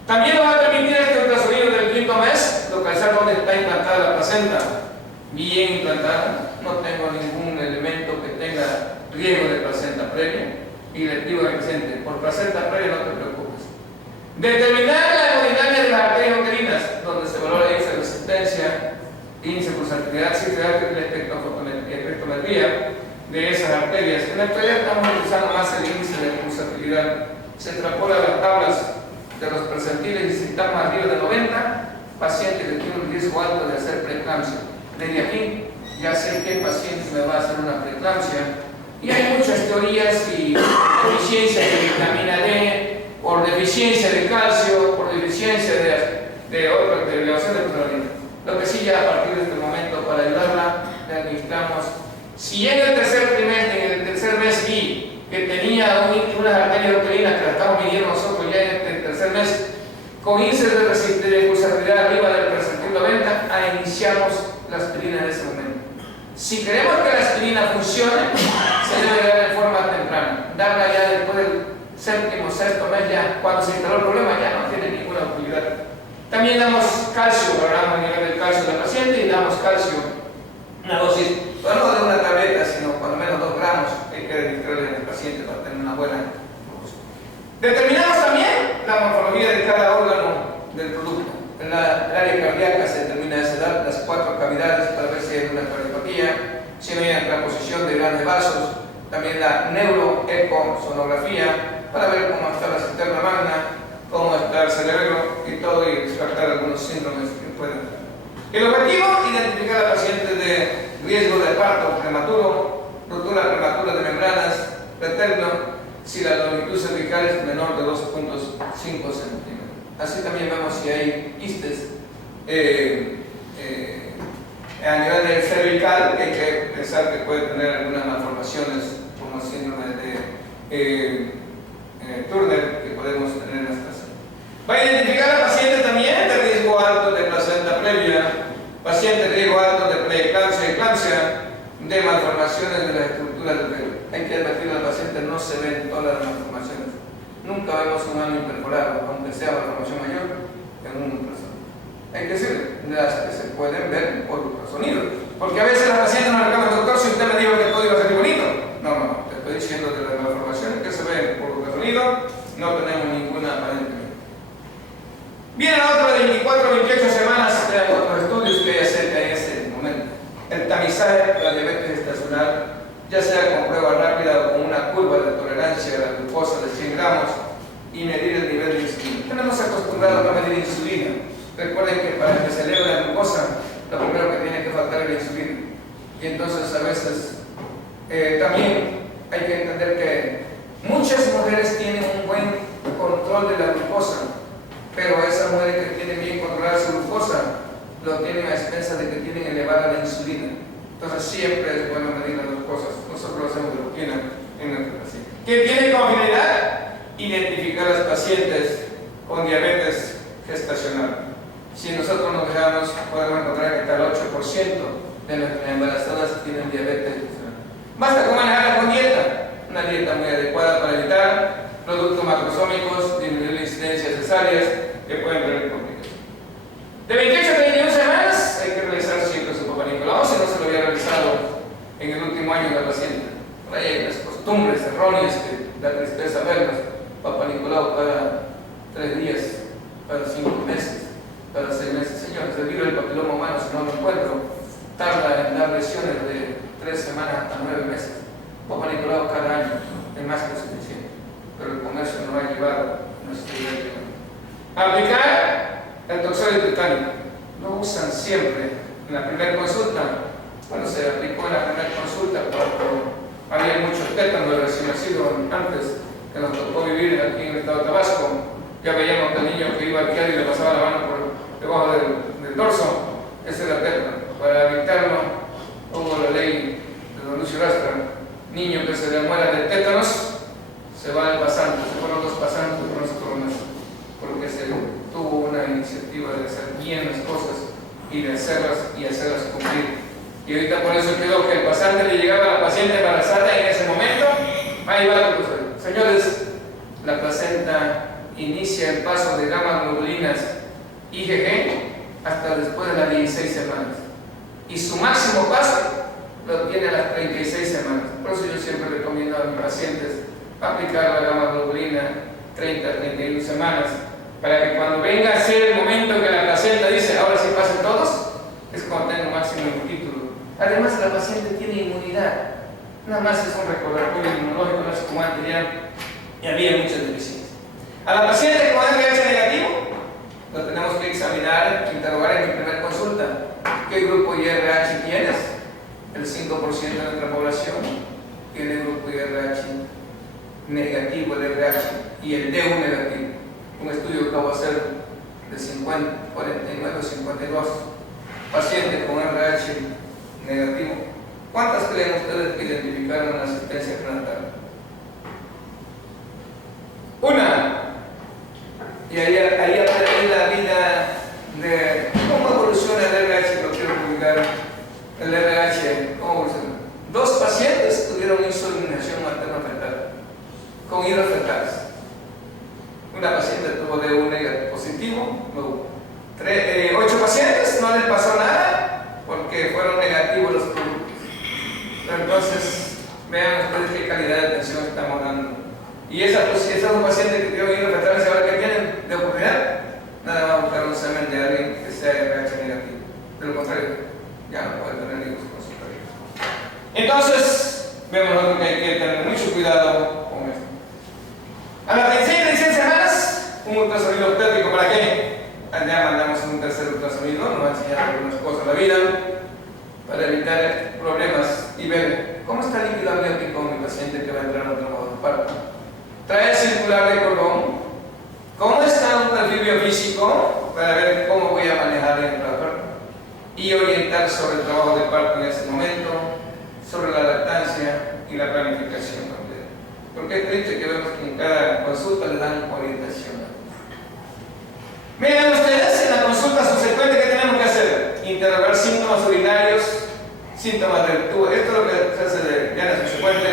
También nos va a permitir este ultrasonido del quinto mes localizar dónde está implantada la placenta. Bien implantada, no tengo ningún elemento que tenga riesgo de placenta previa, y le digo al paciente, por placenta previa no te preocupes. Determinar la hemodinamia de las arterias uterinas, donde se valora índice de resistencia, índice de pulsatilidad, si se da la espectrometría de esas arterias. En la actualidad estamos utilizando más el índice de pulsatilidad. Se extrapola las tablas de los percentiles y si estamos arriba de 90, paciente que tiene un riesgo alto de hacer preeclampsia. Desde aquí ya sé qué paciente me va a hacer una preeclampsia. Y hay muchas teorías y deficiencia de vitamina D, por deficiencia de calcio, por deficiencia de otra elevación de proteína. Lo que sí, ya a partir de este momento, para ayudarla, necesitamos, si en el tercer mes vi que tenía unas arterias uterinas que la estamos midiendo nosotros ya en el tercer mes, con índices de pulsatilidad arriba del percentil 90, iniciamos la aspirina en ese momento. Si queremos que la aspirina funcione, se debe dar de forma temprana. Darla ya después del séptimo, sexto mes, ya cuando se instaló el problema, ya no tiene ninguna utilidad. También damos calcio, valoramos el nivel del calcio de la paciente y damos calcio, una dosis, no de una tableta, sino cuando menos 2 gramos que hay que administrarle al paciente para tener una buena dosis. Determinamos también la morfología de cada órgano del producto. En el área cardíaca se determina a esa edad las 4 cavidades para ver si hay una cardiopatía, si no hay la posición de grandes vasos, también la neuroecosonografía para ver cómo está la cisterna magna, cómo está el cerebro y todo, y descartar algunos síndromes que pueden tener. El objetivo, identificar a pacientes de riesgo de parto prematuro, ruptura prematura de membranas, preterno, si la longitud cervical es menor de 2.5 centímetros. Así también vemos si hay quistes a nivel del cervical, que hay que pensar que puede tener algunas malformaciones como el síndrome de Turner que podemos tener en esta zona. Va a identificar a pacientes también de riesgo alto de placenta previa, pacientes de riesgo alto de preeclampsia y eclampsia, de malformaciones de la estructura del pelo. Hay que advertir al paciente, no se ven todas las malformaciones. Nunca vemos un ano imperforado, aunque sea malformación mayor, en un ultrasonido. Hay que decir, las que se pueden ver por ultrasonido. Porque a veces la paciente nos reclama, doctor, si usted me dijo que todo iba a ser bonito. No, te estoy diciendo de las malformaciones que se ven por ultrasonido, no tenemos ninguna aparentemente. Viene la otra de 24 a 28 semanas de otros estudios que hay acerca en ese momento. El tamizaje de la diabetes gestacional, ya sea con prueba rápida o con una curva de tolerancia a la glucosa de 100 gramos y medir el nivel de insulina. Tenemos acostumbrados a medir insulina. Recuerden que para que se eleve la glucosa, lo primero que tiene que faltar es la insulina. Y entonces a veces también hay que entender que muchas mujeres tienen un buen control de la glucosa, pero esas mujeres que tienen bien controlada su glucosa, lo tienen a expensas de que tienen elevada la insulina. Entonces siempre es bueno medir las dos cosas. Nosotros lo hacemos de rutina en nuestra paciente. ¿Qué tiene como finalidad? Identificar a los pacientes con diabetes gestacional. Si nosotros nos dejamos, podemos encontrar que hasta el 8% de nuestras embarazadas tienen diabetes gestacional. Basta con manejarla con dieta, una dieta muy adecuada para evitar productos macrosómicos, disminuir la incidencia de cesáreas que pueden tener complicaciones. De 28 a 31 semanas hay que realizar siempre su Papá Nicolau, si no se lo había realizado en el último año de la paciente. Por ahí hay las costumbres erróneas que da tristeza verlas. Papá Nicolau cada 3 días, cada 5 meses, cada 6 meses. Señores, el virus del papiloma humano, si no lo encuentro, tarda en dar lesiones de 3 semanas hasta 9 meses. Papá Nicolau cada año es más que suficiente, pero el comercio nos va a llevar a nuestro nivel. Aplicar el toxoide titánico. Lo usan siempre en la primera consulta. Bueno, se aplicó en la primera consulta cuando había muchos tétanos de recién nacido antes, que nos tocó vivir aquí en el estado de Tabasco. Ya veíamos que el niño que iba al arqueado y le pasaba la mano por debajo del dorso, ese era tétano. Para evitarlo, hubo la ley de don Lucio Lastra: niño que se le muera de tétanos, se va al pasante. Se fueron 2 pasantes con los coronas, porque se tuvo una iniciativa de hacer bien las cosas y de hacerlas cumplir. Y ahorita por eso quedó que el pasante le llegaba a la paciente embarazada y en ese momento, ahí va la cosa. Señores, la placenta inicia el paso de gamma globulinas IgG hasta después de las 16 semanas. Y su máximo paso lo tiene a las 36 semanas. Por eso yo siempre recomiendo a mis pacientes aplicar la gamma globulina 30 a 31 semanas, para que cuando venga a ser el momento que la placenta dice, ahora sí pasen todos, es cuando tengo máximo el título. Además, la paciente tiene inmunidad. Nada más es un recordatorio inmunológico, no es como antes ya había muchas deficiencias. A la paciente con RH negativo, lo tenemos que examinar, interrogar en mi primera consulta. ¿Qué grupo IRH tienes? El 5% de nuestra población tiene el grupo IRH negativo, el RH, y el DU negativo. Un estudio que acabo de hacer de 49 o 52 pacientes con RH negativo. ¿Cuántas creen ustedes que identificaron la asistencia prenatal? Una. Y ahí aprendí la vida de cómo evoluciona el RH, lo quiero publicar. El RH, ¿cómo evoluciona? 2 pacientes tuvieron inseminación materno-fetal con hidrofetales. Una paciente tuvo DU negativo positivo, 8 pacientes no les pasó nada porque fueron negativos los productos. Entonces, vean ustedes qué calidad de atención estamos dando. Y esas 2 pacientes que tuvieron hidrofetales, ¿ahora qué tienen de oportunidad? Nada más buscar un semen de alguien que sea RH negativo. De lo contrario, ya no pueden tener hijos con su pareja. Entonces, vemos nosotros que hay que tener mucho cuidado con esto. A las 36 semanas, un ultrasonido obstétrico, ¿para qué? Ya mandamos un tercer ultrasonido, nos va a enseñar algunas cosas de la vida para evitar problemas y ver cómo está el líquido amniótico en mi paciente que va a entrar a otro modo de parto. Traer circular de cordón, cómo está un perfil biofísico para ver cómo voy a manejar el parto y orientar sobre el trabajo de parto en ese momento, sobre la lactancia y la planificación completa. Porque es triste que vemos que en cada consulta le dan orientación. Miren ustedes, en la consulta subsecuente, ¿qué tenemos que hacer? Interrogar síntomas urinarios, síntomas del tubo. Esto es lo que se hace de la subsecuente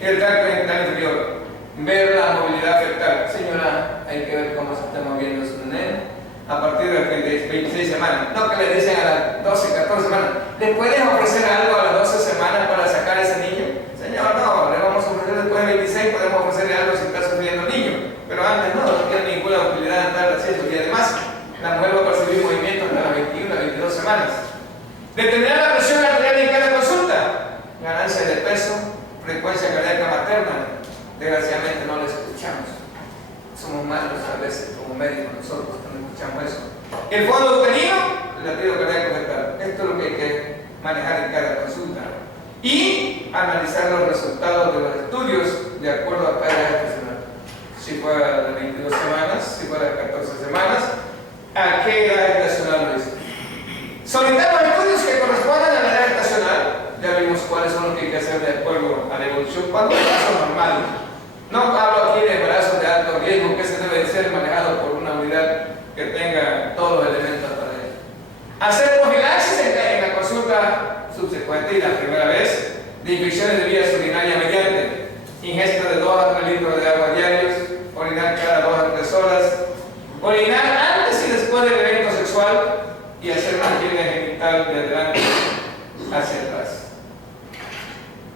y el tracto genital inferior. Ver la movilidad fetal. Señora, hay que ver cómo se está moviendo su nene a partir de las 26 semanas. No que le dicen a las 12, 14 semanas, ¿le puedes ofrecer algo a las 12 semanas para sacar a ese niño? Señor, no, le vamos a ofrecer después de 26, podemos ofrecerle algo si está sufriendo el niño. Pero antes no tiene ninguna utilidad en estar haciendo. Y además, la mujer va a percibir movimientos hasta las 21, 22 semanas. Determinar la presión arterial en cada consulta. Ganancia de peso, frecuencia cardíaca materna. Desgraciadamente no la escuchamos. Somos malos a veces como médicos nosotros cuando escuchamos eso. El fondo uterino, el latido cardíaco fetal. Esto es lo que hay que manejar en cada consulta. Y analizar los resultados de los estudios de acuerdo a cada edad estacional. Si fuera de 22 semanas, si fuera de 14 semanas, ¿a qué edad estacional lo hizo? Solicitar los estudios que correspondan a la edad estacional. Ya vimos cuáles son los que hay que hacer de acuerdo a la evolución. Cuando es embarazo normal. No hablo aquí de embarazos de alto riesgo, que se debe de ser manejado por una unidad que tenga todos los elementos para ello. Hacer profilaxis en la consulta subsecuente y la primera vez de infecciones de vías urinarias mediante ingesta de 2 a 3 litros de agua diarios, orinar cada 2 a 3 horas, orinar antes y después del evento sexual y hacer una higiene genital de adelante hacia atrás.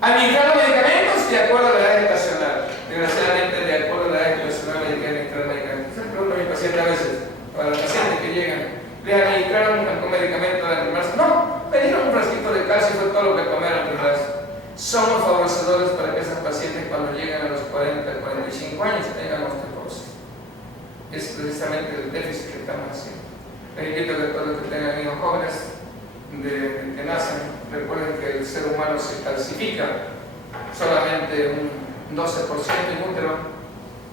Administrar los medicamentos de acuerdo a la edad estacional. Desgraciadamente, de acuerdo a la edad estacional, hay que administrar medicamentos. Siempre pregunto a mi paciente a veces, para los pacientes que llegan, ¿le administraron algún medicamento al embarazo? No, me dieron un frasquito de calcio y fue todo lo que tomé al embarazo. Somos favorecedores para que esas pacientes cuando llegan a los 40, 45 años tengan osteoporosis. Es precisamente el déficit que estamos haciendo. Les invito a que todos los que tengan hijos jóvenes que nacen, recuerden que el ser humano se calcifica solamente un 12% en útero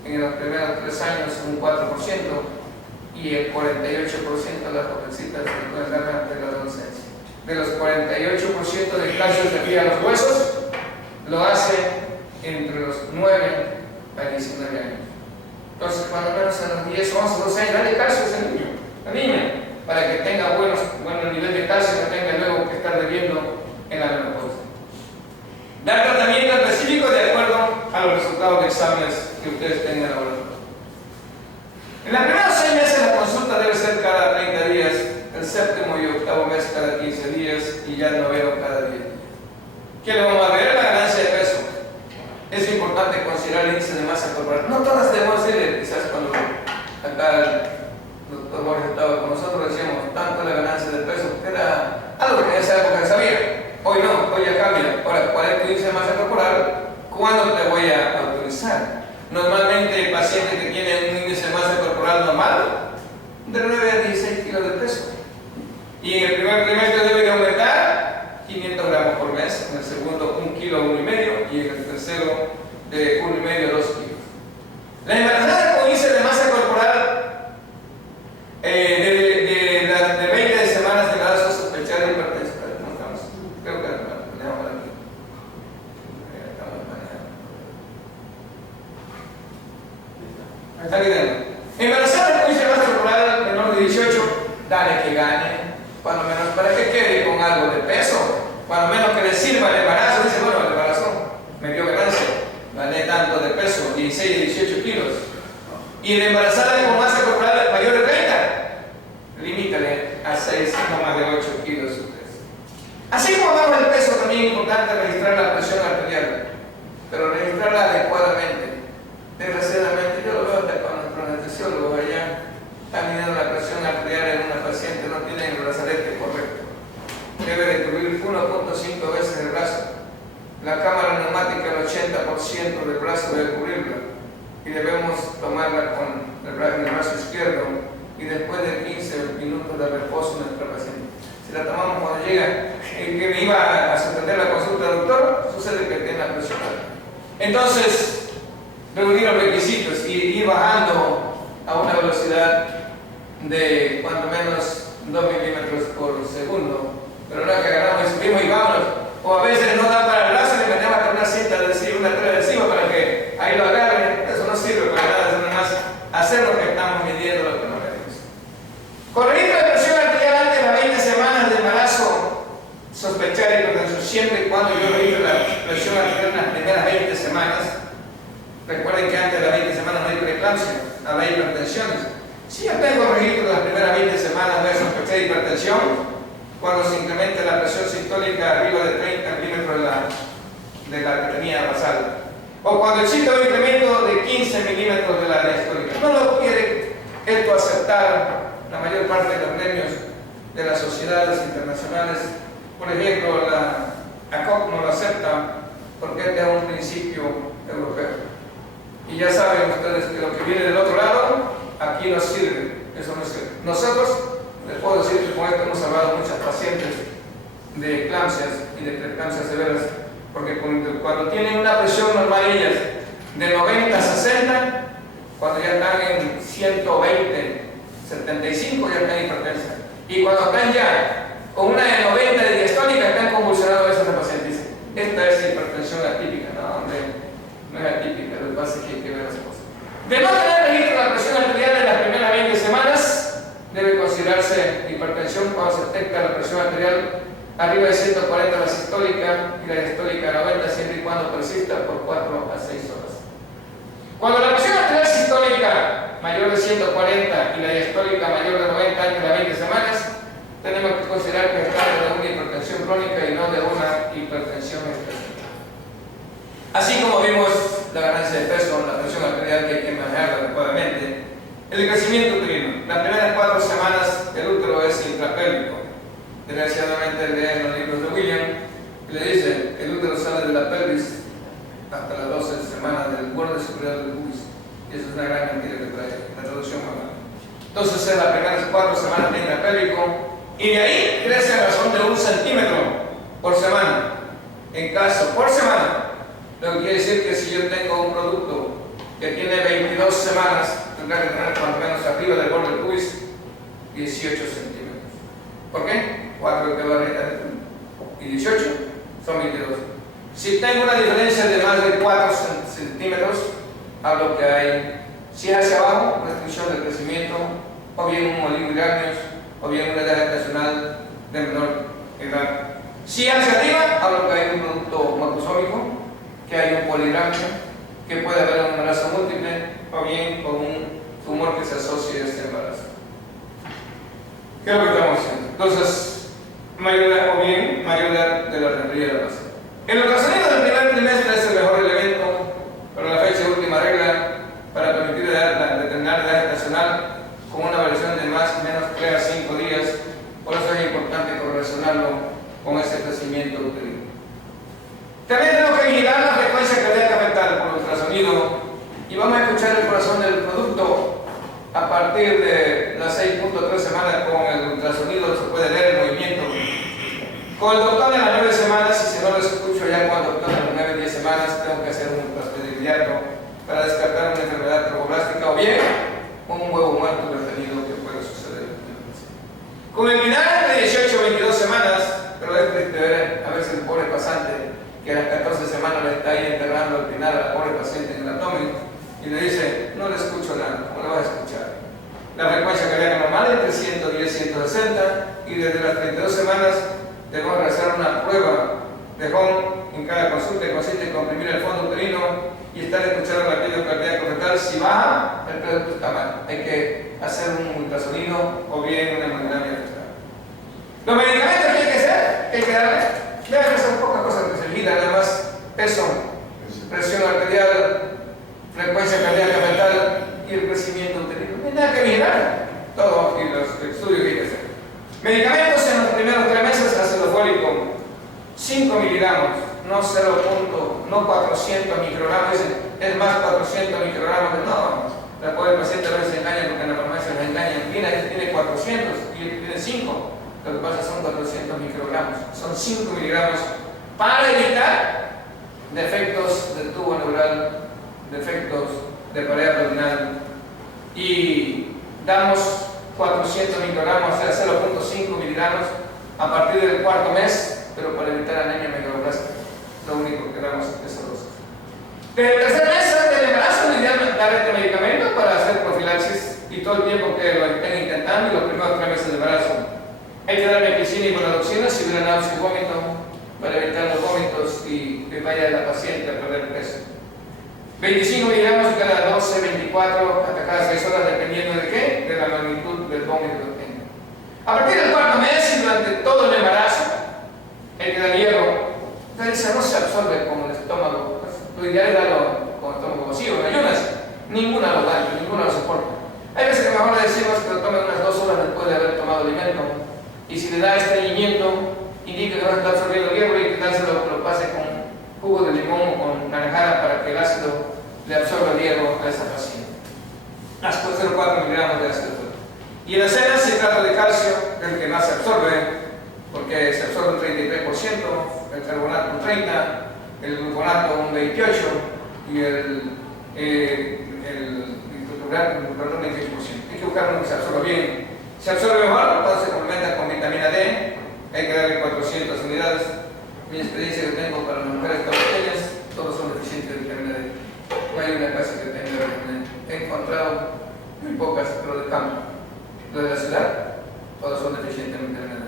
en los primeros 3 años un 4% y el 48% de las jovencitas se pueden dar durante la adolescencia. De los 48% de calcio que pide a los huesos, lo hace entre los 9 a 19 años. Entonces, cuando menos a los 10, 11, 12 años, dale calcio a ese niño, a la niña, para que tenga buen nivel de calcio y no tenga luego que estar bebiendo en la menopausia. Dar tratamiento específico de acuerdo a los resultados de exámenes que ustedes tengan ahora. En los primeros 6 meses la consulta debe ser cada 30 días, el séptimo y octavo mes cada 15 días y ya el noveno cada 10 días. ¿Qué le vamos a ver? La ganancia de peso. Es importante considerar el índice de masa corporal. No todas debemos ir, quizás cuando acá el doctor Borges estaba con nosotros decíamos tanto la ganancia de peso, que era algo que en esa época se sabía. Hoy no, hoy ya cambia. Ahora, ¿cuál es tu índice de masa corporal? ¿Cuándo te voy a autorizar? Normalmente el paciente que tiene un índice de masa corporal normal, de 9 a 16 kilos de peso. Y en el primer trimestre debe de aumentar 500 gramos por mes, en el segundo 1 kilo, 1,5 y en el tercero de 1,5 a 2 kilos. La embarazada con índice de masa corporal de 20 semanas de embarazo sospechar de hipertensión. Creo que manejamos aquí. Estamos manejando. Está quedando. Embarazada con índice de masa corporal menor de 18, dale que gane. Cuando menos para que quede con algo de peso, cuando menos que le sirva el embarazo, dice, bueno, el embarazo me dio ganancia, gané tanto de peso, 16 y 18 kilos. Y el embarazada con masa corporal mayor de 30, limítale a 6, no más de 8 kilos. Así como hablamos del peso, también es importante registrar la presión arterial, pero registrarla adecuadamente. Desgraciadamente, yo lo veo hasta con nuestros anestesiólogos allá. Están midiendo la presión arterial en una paciente, no tiene el brazalete correcto. Debe de cubrir 1.5 veces el brazo. La cámara neumática, el 80% del brazo debe cubrirla. Y debemos tomarla con el brazo izquierdo y después de 15 minutos de reposo nuestra paciente. Si la tomamos cuando llega, que me iba a suspender la consulta del doctor, sucede que tiene la presión alta. Entonces, reunir los requisitos y ir bajando a una velocidad de cuanto menos 2 milímetros por segundo, pero no es que agarramos y subimos y vámonos, o a veces no da para el brazo y le metemos una cinta adhesiva, una tela adhesiva para que ahí lo agarren. Eso no sirve para nada, es nada más hacer lo que estamos midiendo, lo que no medimos. Con registro de presión arterial antes de las 20 semanas de embarazo, sospechar hipertensión siempre y cuando yo registro la presión arterial en las primeras 20 semanas. Recuerden que antes de las 20 semanas no hay preeclampsia, no hay hipertensiones. Si yo tengo registro de las primeras 20 semanas de sospechar hipertensión, cuando se incremente la presión sistólica arriba de 30 milímetros de la que tenía basal, o cuando existe un incremento de 15 milímetros de la diastólica. No lo quiere esto aceptar la mayor parte de los gremios de las sociedades internacionales. Por ejemplo, la ACOP no lo acepta porque este es un principio europeo. Y ya saben ustedes que lo que viene del otro lado, aquí no sirve, eso no sirve. Nosotros, les puedo decir que con esto hemos salvado a muchas pacientes de eclampsias y de preeclampsias severas, porque cuando tienen una presión normal ellas de 90 a 60, cuando ya están en 120, 75 ya están hipertensas. Y cuando están ya con una de 90 de diastólica, están convulsionados esas pacientes. Dicen, esta es hipertensión atípica, ¿no? Hombre, no es atípica, lo que pasa es que hay que ver las cosas. De no tener registro de la presión arterial en las primeras 20 semanas, debe considerarse hipertensión cuando se detecta la presión arterial arriba de 140 la sistólica y la diastólica 90, siempre y cuando persista por 4 a 6 horas. Cuando la presión arterial sistólica mayor de 140 y la diastólica mayor de 90 antes de las 20 semanas, tenemos que considerar que estamos de una hipertensión crónica y no de una hipertensión específica. Así como vimos la ganancia de peso, la presión arterial que hay que manejar adecuadamente, el crecimiento uterino. Las primeras 4 semanas el útero es intrapélvico. Desgraciadamente leen los libros de William y le dice que el útero sale de la pelvis hasta las 12 semanas del borde superior del pubis. Y eso es una gran mentira que trae la traducción mamá. Entonces es las primeras 4 semanas de intrapélvico y de ahí crece a razón de 1 centímetro por semana. En caso, por semana. Lo que quiere decir que si yo tengo un producto que tiene 22 semanas, tendrá que tener cuanto menos arriba del borde del pubis 18 centímetros. ¿Por qué? 4 de barrita y 18 son 22. Si tengo una diferencia de más de 4 centímetros, hablo que hay, si es hacia abajo, restricción del crecimiento, o bien un oligohidratos, o bien una edad gestacional de menor edad. Si hacia arriba, hablo que hay un producto macrosómico, que hay un polihidrato, que puede haber un embarazo múltiple, o bien con un tumor que se asocie a este embarazo. ¿Qué es lo que estamos haciendo? Entonces, mayoría o bien mayoría de la rendija de la base. El ultrasonido del primer trimestre es el mejor elemento para la fecha de última regla para permitir determinar la edad gestacional con una variación de más o menos 3 a 5 días. Por eso es importante correlacionarlo con ese crecimiento uterino. También tenemos que vigilar la frecuencia cardíaca fetal por ultrasonido y vamos a escuchar el corazón del producto a partir de las 6.3 semanas. Con el ultrasonido se puede ver el movimiento. Con el doctor en las 9 semanas, y si no lo escucho ya con el doctor en las 9-10 semanas, tengo que hacer un trasplante inmediato para descartar una enfermedad tromboblástica o bien un huevo muerto retenido que puede suceder. Con el final de 18-22 semanas, pero es triste ver a veces el pobre pasante que a las 14 semanas le está ahí enterrando al final a la pobre paciente en el abdomen y le dice, no le escucho nada, ¿cómo le vas a escuchar? La frecuencia cardíaca normal es entre 110-160 y desde las 32 semanas debemos realizar una prueba de Home en cada consulta que consiste en comprimir el fondo uterino y estar escuchando el latido cardíaco fetal. Si baja, el producto está mal. Hay que hacer un ultrasonido o bien una hemodinamia fetal. Los medicamentos que hay que hacer, que hay que darle, vean que son pocas cosas que se olvidan, nada más peso, presión arterial, frecuencia cardíaca fetal y el crecimiento uterino. No hay nada que vigilar. Todo aquí los estudios que hay que hacer. Medicamentos en los primeros 3 meses, ácido fólico, 5 miligramos, no 400 microgramos, es más 400 microgramos, no, la pobre paciente a veces se engaña porque en la farmacia les engañan, tiene 400 y tiene 5, lo que pasa son 400 microgramos, son 5 miligramos para evitar defectos del tubo neural, defectos de pared abdominal y damos 400 microgramos, o sea 0.5 miligramos a partir del 4.º mes, pero para evitar anemia megaloblástica. Lo único que damos es esa dosis. Desde el 3.er mes del embarazo, es ideal dar este medicamento para hacer profilaxis y todo el tiempo que lo estén intentando y los primeros 3 meses de embarazo. Hay que dar mepicina y monodoxina si hubiera náusea y vómito para evitar los vómitos y que vaya la paciente a perder peso. 25 miligramos cada 12, 24, hasta cada 6 horas, dependiendo de qué, de la magnitud del vómito que tenga. A partir del 4.º mes y durante todo el embarazo, hay que dar hierro. Entonces no se absorbe como el estómago. Lo ideal es darlo con el estómago vacío, en ayunas. Ninguna lo da, ninguna lo soporta. Hay veces que mejor le decimos que lo tomen unas 2 horas después de haber tomado alimento. Y si le da estreñimiento, indica que no está absorbiendo el hierro y que tal se lo pase con jugo de limón o con naranjada para que el ácido le absorba el hierro a esa paciente. Hasta 0.4 miligramos de ácido fólico. Y en la cena, citrato de calcio, el que más se absorbe, porque se absorbe un 33%, el carbonato un 30%, el gluconato un 28% y el gluconato un 28%. Hay que buscar uno que se absorba bien. Se absorbe mejor cuando se complementa con vitamina D, hay que darle 400 unidades. Mi experiencia que tengo para las mujeres pequeñas, todos son deficientes de vitamina D. No hay una casa que tenga vitamina D. He encontrado muy pocas, pero de campo. Lo de la ciudad, todos son deficientes de vitamina D.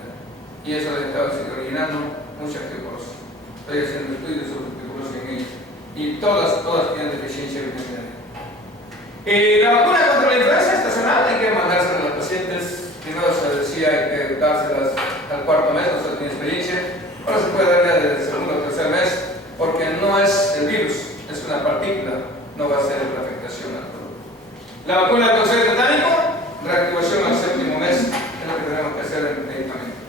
Y eso les estaba originando mucha osteoporosis. Estoy haciendo estudios sobre osteoporosis en ellos. Y todas tienen deficiencia de vitamina D. La vacuna contra la influenza estacional hay que mandársela a los pacientes. Primero se decía hay que dárselas al 4.º mes, no se tiene experiencia. Ahora se puede darle desde el 2.º o 3.er mes, porque no es el virus, es una partícula, no va a ser la afectación al producto. La vacuna del cáncer tetánico, reactivación al 7.º mes, es lo que tenemos que hacer en el medicamento.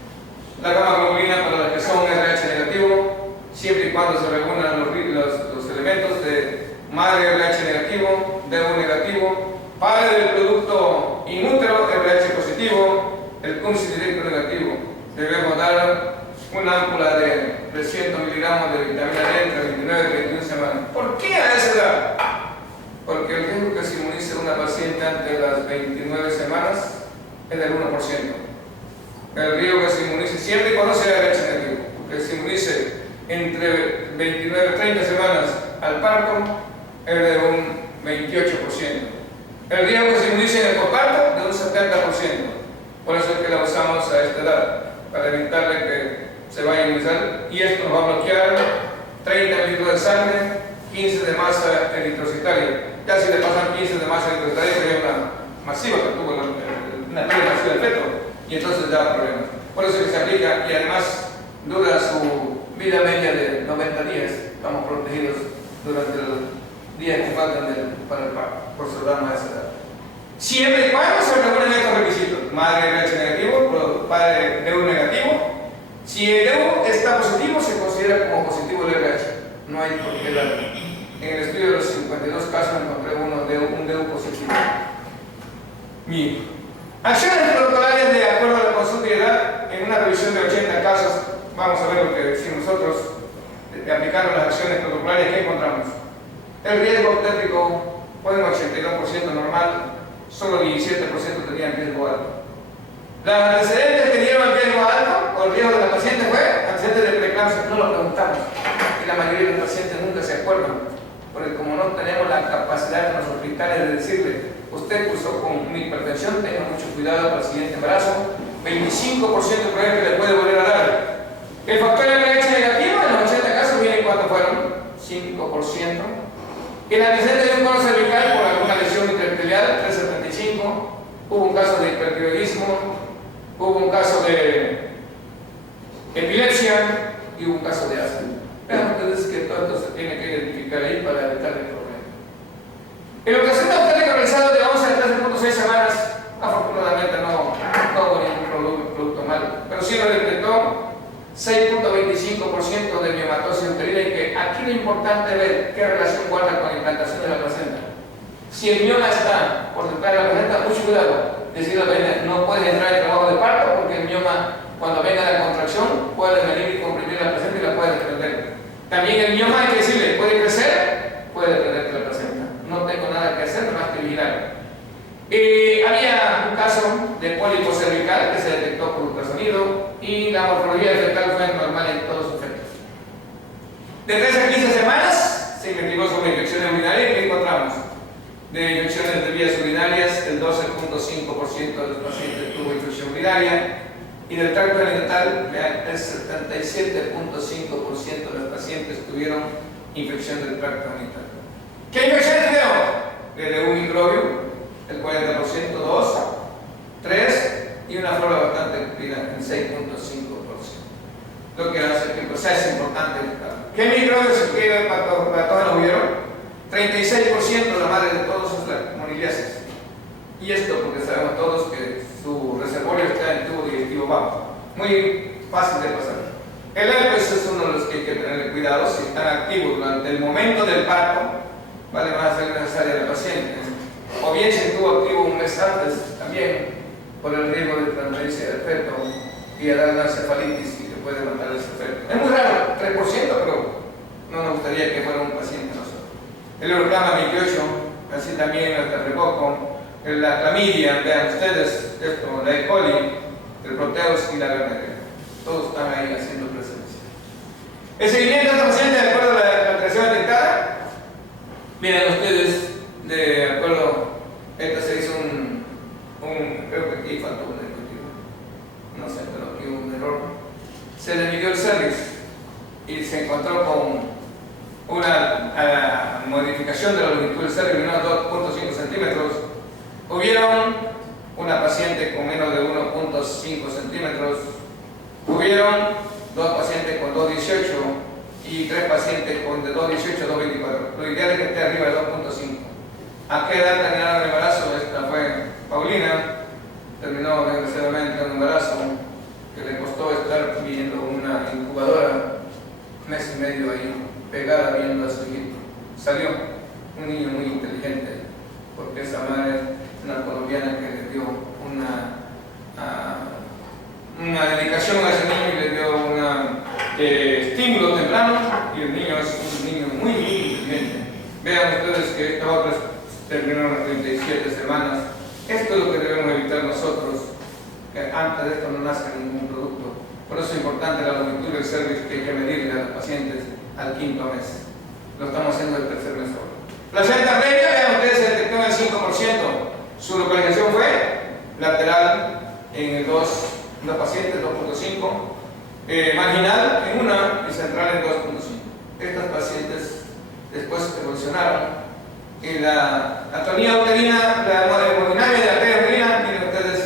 La gamma globulina para los que son RH negativo, siempre y cuando se reúnan los elementos de madre RH negativo, DO negativo, padre del producto inútero RH positivo, el CUMSI directo negativo. Debemos dar una ámpula de 300 miligramos de vitamina D entre 29 y 31 semanas. ¿Por qué a esa edad? Porque una paciente ante las 29 semanas es del 1%. El riesgo que se inmunice siempre y cuando sea RH negativo, porque se inmunice entre 29 y 30 semanas al parto es de un 28%. El riesgo que se inmunice en el posparto de un 70%. Por eso es que la usamos a esta edad, para evitarle que se vaya a inmunizar, y esto nos va a bloquear 30 litros de sangre, 15 de masa eritrocitaria. Ya si le pasan 15 de masa eritrocitaria sería una masiva que tuvo una pérdida masiva del feto, y entonces da problemas. Por eso es que se aplica, y además dura su vida media de 90 días. Estamos protegidos durante los días que faltan para el parto, por su edad más esa edad. Siempre y cuando se reúnen estos requisitos: madre RH negativo, padre DU negativo. Si el DU está positivo, se considera como positivo el RH. No hay por qué darlo. En el estudio de los 52 casos encontré un DU positivo. Bien. Acciones protocolarias de acuerdo a la consulta y edad. En una revisión de 80 casos, vamos a ver lo que si nosotros aplicando las acciones protocolarias que encontramos. El riesgo obstétrico fue un 82% normal, solo 17% tenían riesgo alto. Los antecedentes que dieron el riesgo alto o el riesgo de la paciente fue antecedentes de preeclampsia. No lo preguntamos, y la mayoría de los pacientes nunca se acuerdan, porque como no tenemos la capacidad en los hospitales de decirle: usted cursó con una hipertensión, tenga mucho cuidado para el siguiente embarazo, 25% creen que le puede volver a dar. El factor RH negativo en los 80 casos, miren cuántos fueron: 5%. El antecedente de un cono cervical por alguna lesión intraepitelial, 375. Hubo un caso de hipertiroidismo, hubo un caso de epilepsia y hubo un caso de asma. Vean ustedes que todo esto se tiene que identificar ahí para evitar el problema. El ultrasonido obstétrico realizado de 11 a 13.6 semanas, afortunadamente no hubo ningún producto malo, pero sí lo detectó 6.25% de miomatosis uterina, y que aquí lo importante es ver qué relación guarda con la implantación de la placenta. Si el mioma está por detrás de la placenta, mucho cuidado. Decirle a la paciente: no puede entrar en trabajo de parto, porque el mioma, cuando venga la contracción, puede venir y comprimir la placenta y la puede desprender. También el mioma, hay que decirle: puede crecer, puede desprender la placenta. No tengo nada que hacer, más que vigilar. Había un caso de pólipo cervical que se detectó por ultrasonido, y la morfología fetal fue normal en todos sus fetos. De 13 a 15 semanas se investigó sobre infecciones urinarias. ¿Qué encontramos? De infecciones de vías urinarias, el 12.5% de los pacientes tuvo infección urinaria, y del tracto genital, el 77.5% de los pacientes tuvieron infección del tracto genital. ¿Qué infecciones tuvieron? Desde un microbio, el 40%, 2, 3, y una flora bastante cumplida, el 6.5%. Lo que hace que el proceso es importante. ¿Qué microbios que patógenos hubieron? 36% la madre de todos es la moniliasis. Y esto porque sabemos todos que su reservorio está en el tubo digestivo bajo. Muy fácil de pasar. El herpes es uno de los que hay que tener cuidado. Si están activos durante el momento del parto, vale más ser necesaria la paciente. O bien si estuvo activo un mes antes, también por el riesgo de transferencia del feto y a dar una cefalitis y que puede matar ese feto. Es muy raro, 3%, pero no nos gustaría que fuera un paciente nosotros. El uroplama 28, así también el terremoco, la clamidia, vean ustedes, esto, la E. coli, el proteus y la gonorrea. Todos están ahí haciendo presencia. El seguimiento de esta paciente de acuerdo a la alteración detectada. Miren ustedes, de acuerdo, esta se hizo creo que aquí faltó un ejecutivo, no sé, pero aquí hubo un error. Se le midió el cervix y se encontró con una modificación de la longitud del cervix de unos 2.5 centímetros. Hubieron una paciente con menos de 1.5 centímetros, hubieron 2 pacientes con 2.18 y 3 pacientes con de 2.18 a 2.24. Lo ideal es que esté arriba de 2.5. ¿A qué edad terminaron el embarazo? Esta fue Paulina, terminó desgraciadamente un embarazo que le costó estar viviendo una incubadora, mes y medio ahí, pegada viendo a su hijito. Salió un niño muy inteligente, porque esa madre es una colombiana que le dio una dedicación a ese niño y le dio un estímulo temprano, y el niño es un niño muy inteligente. Vean ustedes que esta otra terminó a los 36 17 semanas. Esto es lo que debemos evitar nosotros, que antes de esto no nazca ningún producto. Por eso es importante la longitud del cervix, que hay que medirle a los pacientes al 5º mes. Lo estamos haciendo el 3er mes solo. Placenta previa, vean ustedes, se detectó en el 5%. Su localización fue lateral en el 2 pacientes, 2.5, marginal en 1 y central en 2.5. Estas pacientes después evolucionaron y la atonía uterina, la hemodinamia de la arteria uterina, miren ustedes,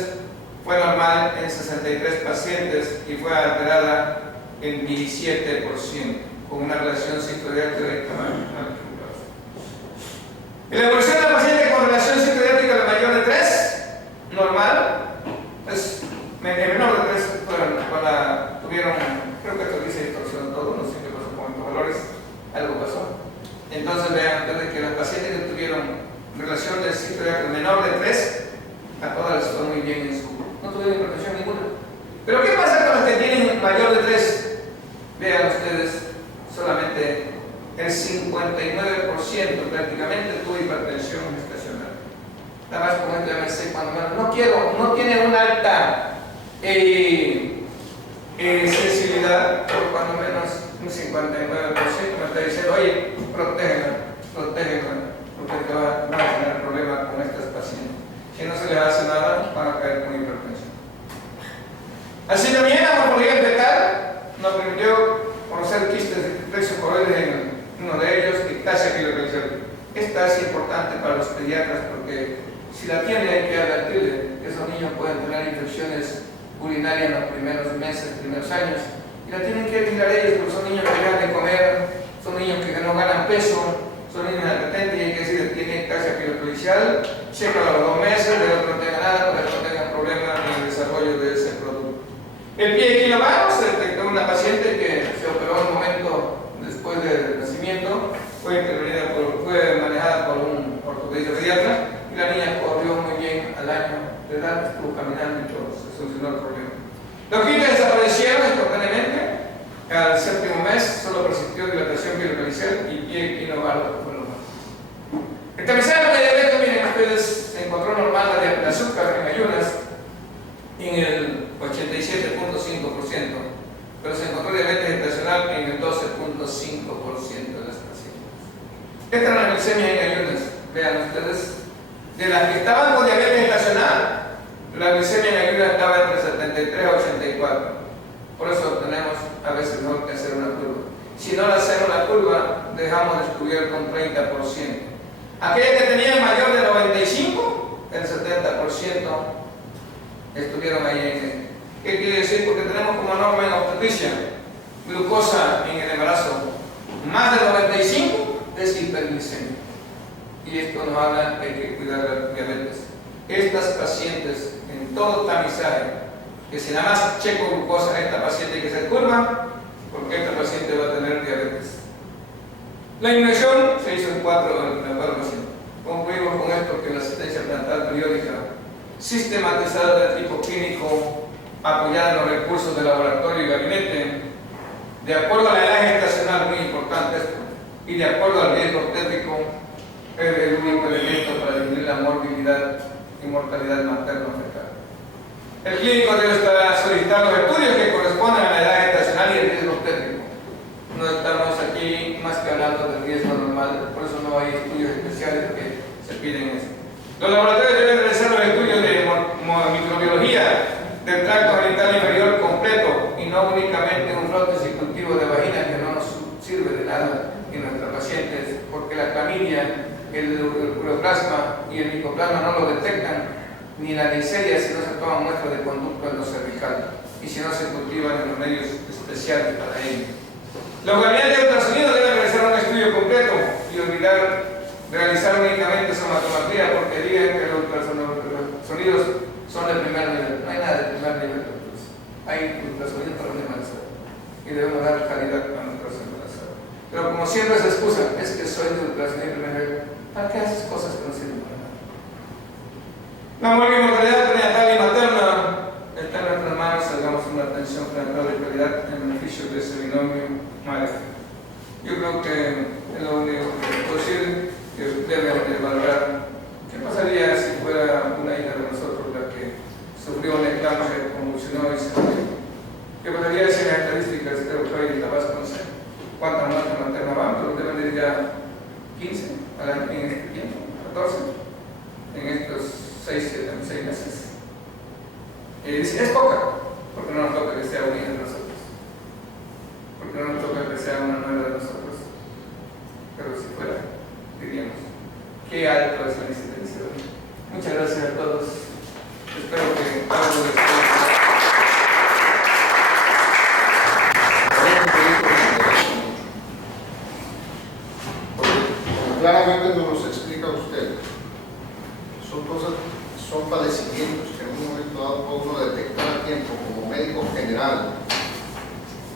fue normal en 63 pacientes y fue alterada en 17%, con una relación citodiátrica de tamaño. En la evolución de la paciente con relación citodiátrica de mayor de 3, normal, es menor de 3, tuvieron, creo que esto dice distorsión todo, no sé qué pasó con estos valores, algo pasó. Entonces vean ustedes que los pacientes que tuvieron relación de citodiátrica menor de 3, a todas les fue muy bien en su, no tuvieron hipertensión ninguna. Pero ¿qué pasa con los que tienen mayor de 3? Vean ustedes, solamente el 59% prácticamente tuvo hipertensión gestacional. Nada más con el AMC cuando no tiene una alta sensibilidad, por cuando menos un 59% me está diciendo, oye, protégenla, porque van a tener problemas con estas pacientes. Si no se les hace nada, van a caer con hipertensión. Así también la morfología fetal nos permitió conocer quistes de plexocoroides en uno de ellos, ictasia pilorregión. Esta es importante para los pediatras porque si la tiene hay que advertirle que esos niños pueden tener infecciones urinarias en los primeros meses, primeros años, y la tienen que vigilar ellos porque son niños que dejan de comer, son niños que no ganan peso, son niños inapetentes y hay que decir, tiene ictasia pilorregión, chécalo a los 2 meses, de otro no tenga nada, para que no tengan problemas en el desarrollo de ese producto. El pie equinovaro se detectó en una paciente que se operó en un momento después del nacimiento, fue manejada por un ortopedista pediatra y la niña corrió muy bien al año de edad, estuvo caminando y todo, se solucionó el problema. Los quistes desaparecieron espontáneamente, al 7º mes solo persistió dilatación bilocalizal y pie equinovaro fue lo más. El tercer de diabetes, miren ustedes, se encontró normal la azúcar en ayunas en el 87.5%, pero se encontró diabetes gestacional en el 12.5% de las pacientes. Esta era la glicemia en ayunas, vean ustedes, de las que estaban con diabetes gestacional, la glicemia en ayunas estaba entre 73 a 84. Por eso tenemos a veces mejor que hacer una curva. Si no le hacemos la curva, dejamos descubierto un 30%. Aquellos que tenían mayor de 95, el 70% estuvieron ahí en. ¿Qué quiere decir? Porque tenemos como norma en obstetricia glucosa en el embarazo más de 95 es hiperglicemia. Y esto nos habla de que hay que cuidar la diabetes. Estas pacientes en todo tamizaje, que si nada más checo glucosa, esta paciente hay que hacer curva, porque esta paciente va a tener diabetes. La inmunización se hizo en 4 pacientes. Concluimos con esto que la asistencia prenatal periódica sistematizada de tipo clínico, apoyada en los recursos de laboratorio y gabinete, de acuerdo a la edad gestacional, muy importante esto, y de acuerdo al riesgo obstétrico, es el único elemento para disminuir la morbilidad y mortalidad materno-fetal. El clínico debe solicitar los estudios que corresponden a la edad gestacional y el riesgo obstétrico. No estamos aquí más que hablando del riesgo normal, por eso no hay estudios especiales que se piden eso. Los laboratorios deben realizar los estudios de microbiología del tracto genital inferior completo y no únicamente un frótesis cultivo de vagina que no nos sirve de nada en nuestros pacientes, porque la clamidia, el uroplasma y el micoplasma no lo detectan, ni la Neisseria si no se toman muestras de conducto en lo cervical y si no se cultivan en los medios especiales para ello. Los gabinetes de ultrasonido deben realizar un estudio completo y olvidar realizar únicamente somatometría porque digan que los ultrasonidos son de primer nivel. No hay nada de primer nivel. Hay ultrasonidos para una embarazada y debemos dar calidad a nuestras embarazadas. Pero como siempre se excusa, es que soy de ultrasonido de primer nivel. ¿Para qué haces cosas que no sirven para nada? La mortalidad prenatal y materna está en nuestras manos. Hagamos una atención prenatal de calidad en beneficio de ese binomio madre. Yo creo que es lo único que puedo decir, que deben de valorar. ¿Qué pasaría sufrió una eclampsia, convulsionó y se murió. Que podría decir las estadísticas, creo que hoy en Tabasco no sé cuántas muertes maternas van, pero deben de ir ya 15 en este tiempo, 14, en estos 6 meses. Dicen, es poca, porque no nos toca que sea unida de nosotros, porque no nos toca que sea una nueva de nosotros, pero si fuera, diríamos, qué alto es la incidencia. Muchas gracias a todos, espero que algo de claramente nos los explica usted. Son cosas, son padecimientos que en un momento dado puede uno detectar a tiempo como médico general.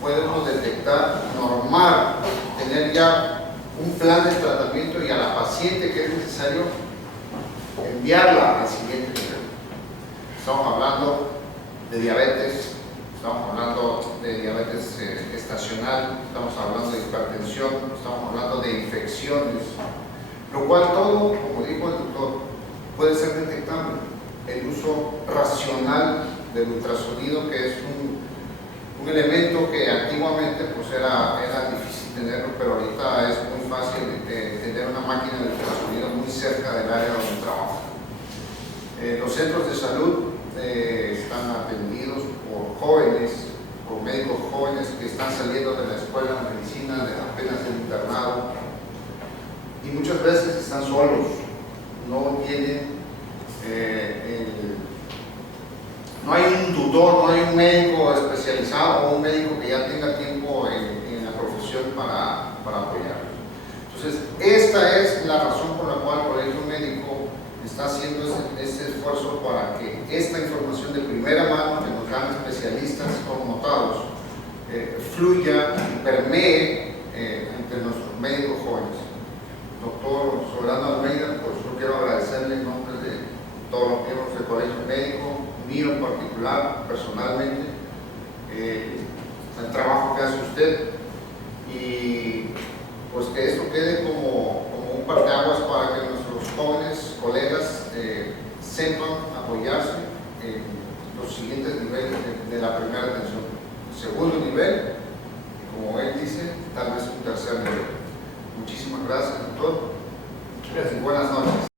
Puede uno detectar, normar, tener ya un plan de tratamiento y a la paciente que es necesario enviarla al siguiente nivel. Estamos hablando de diabetes, estamos hablando de diabetes estacional, estamos hablando de hipertensión, estamos hablando de infecciones, lo cual todo, como dijo el doctor, puede ser detectable. El uso racional del ultrasonido, que es un elemento que antiguamente pues era difícil tenerlo, pero ahorita es muy fácil tener una máquina de ultrasonido muy cerca del área donde trabaja. Los centros de salud están atendidos por jóvenes, por médicos jóvenes que están saliendo de la escuela de medicina, de apenas el internado, y muchas veces están solos, no tienen no hay un tutor, no hay un médico especializado o un médico que ya tenga tiempo en la profesión para apoyarlos. Entonces, esta es la razón por la cual el Colegio Médico está haciendo este esfuerzo para que esta información de primera mano que nos dan especialistas connotados fluya y permee entre nuestros médicos jóvenes. Doctor Soberano Almeida, pues yo quiero agradecerle en nombre de todos los miembros del Colegio Médico, mío en particular, personalmente, el trabajo que hace usted, y pues que esto quede como un parteaguas para que nuestros jóvenes colegas sepan apoyarse en los siguientes niveles de la primera atención. Segundo nivel, y como él dice, tal vez un tercer nivel. Muchísimas gracias, doctor. Gracias. Buenas noches.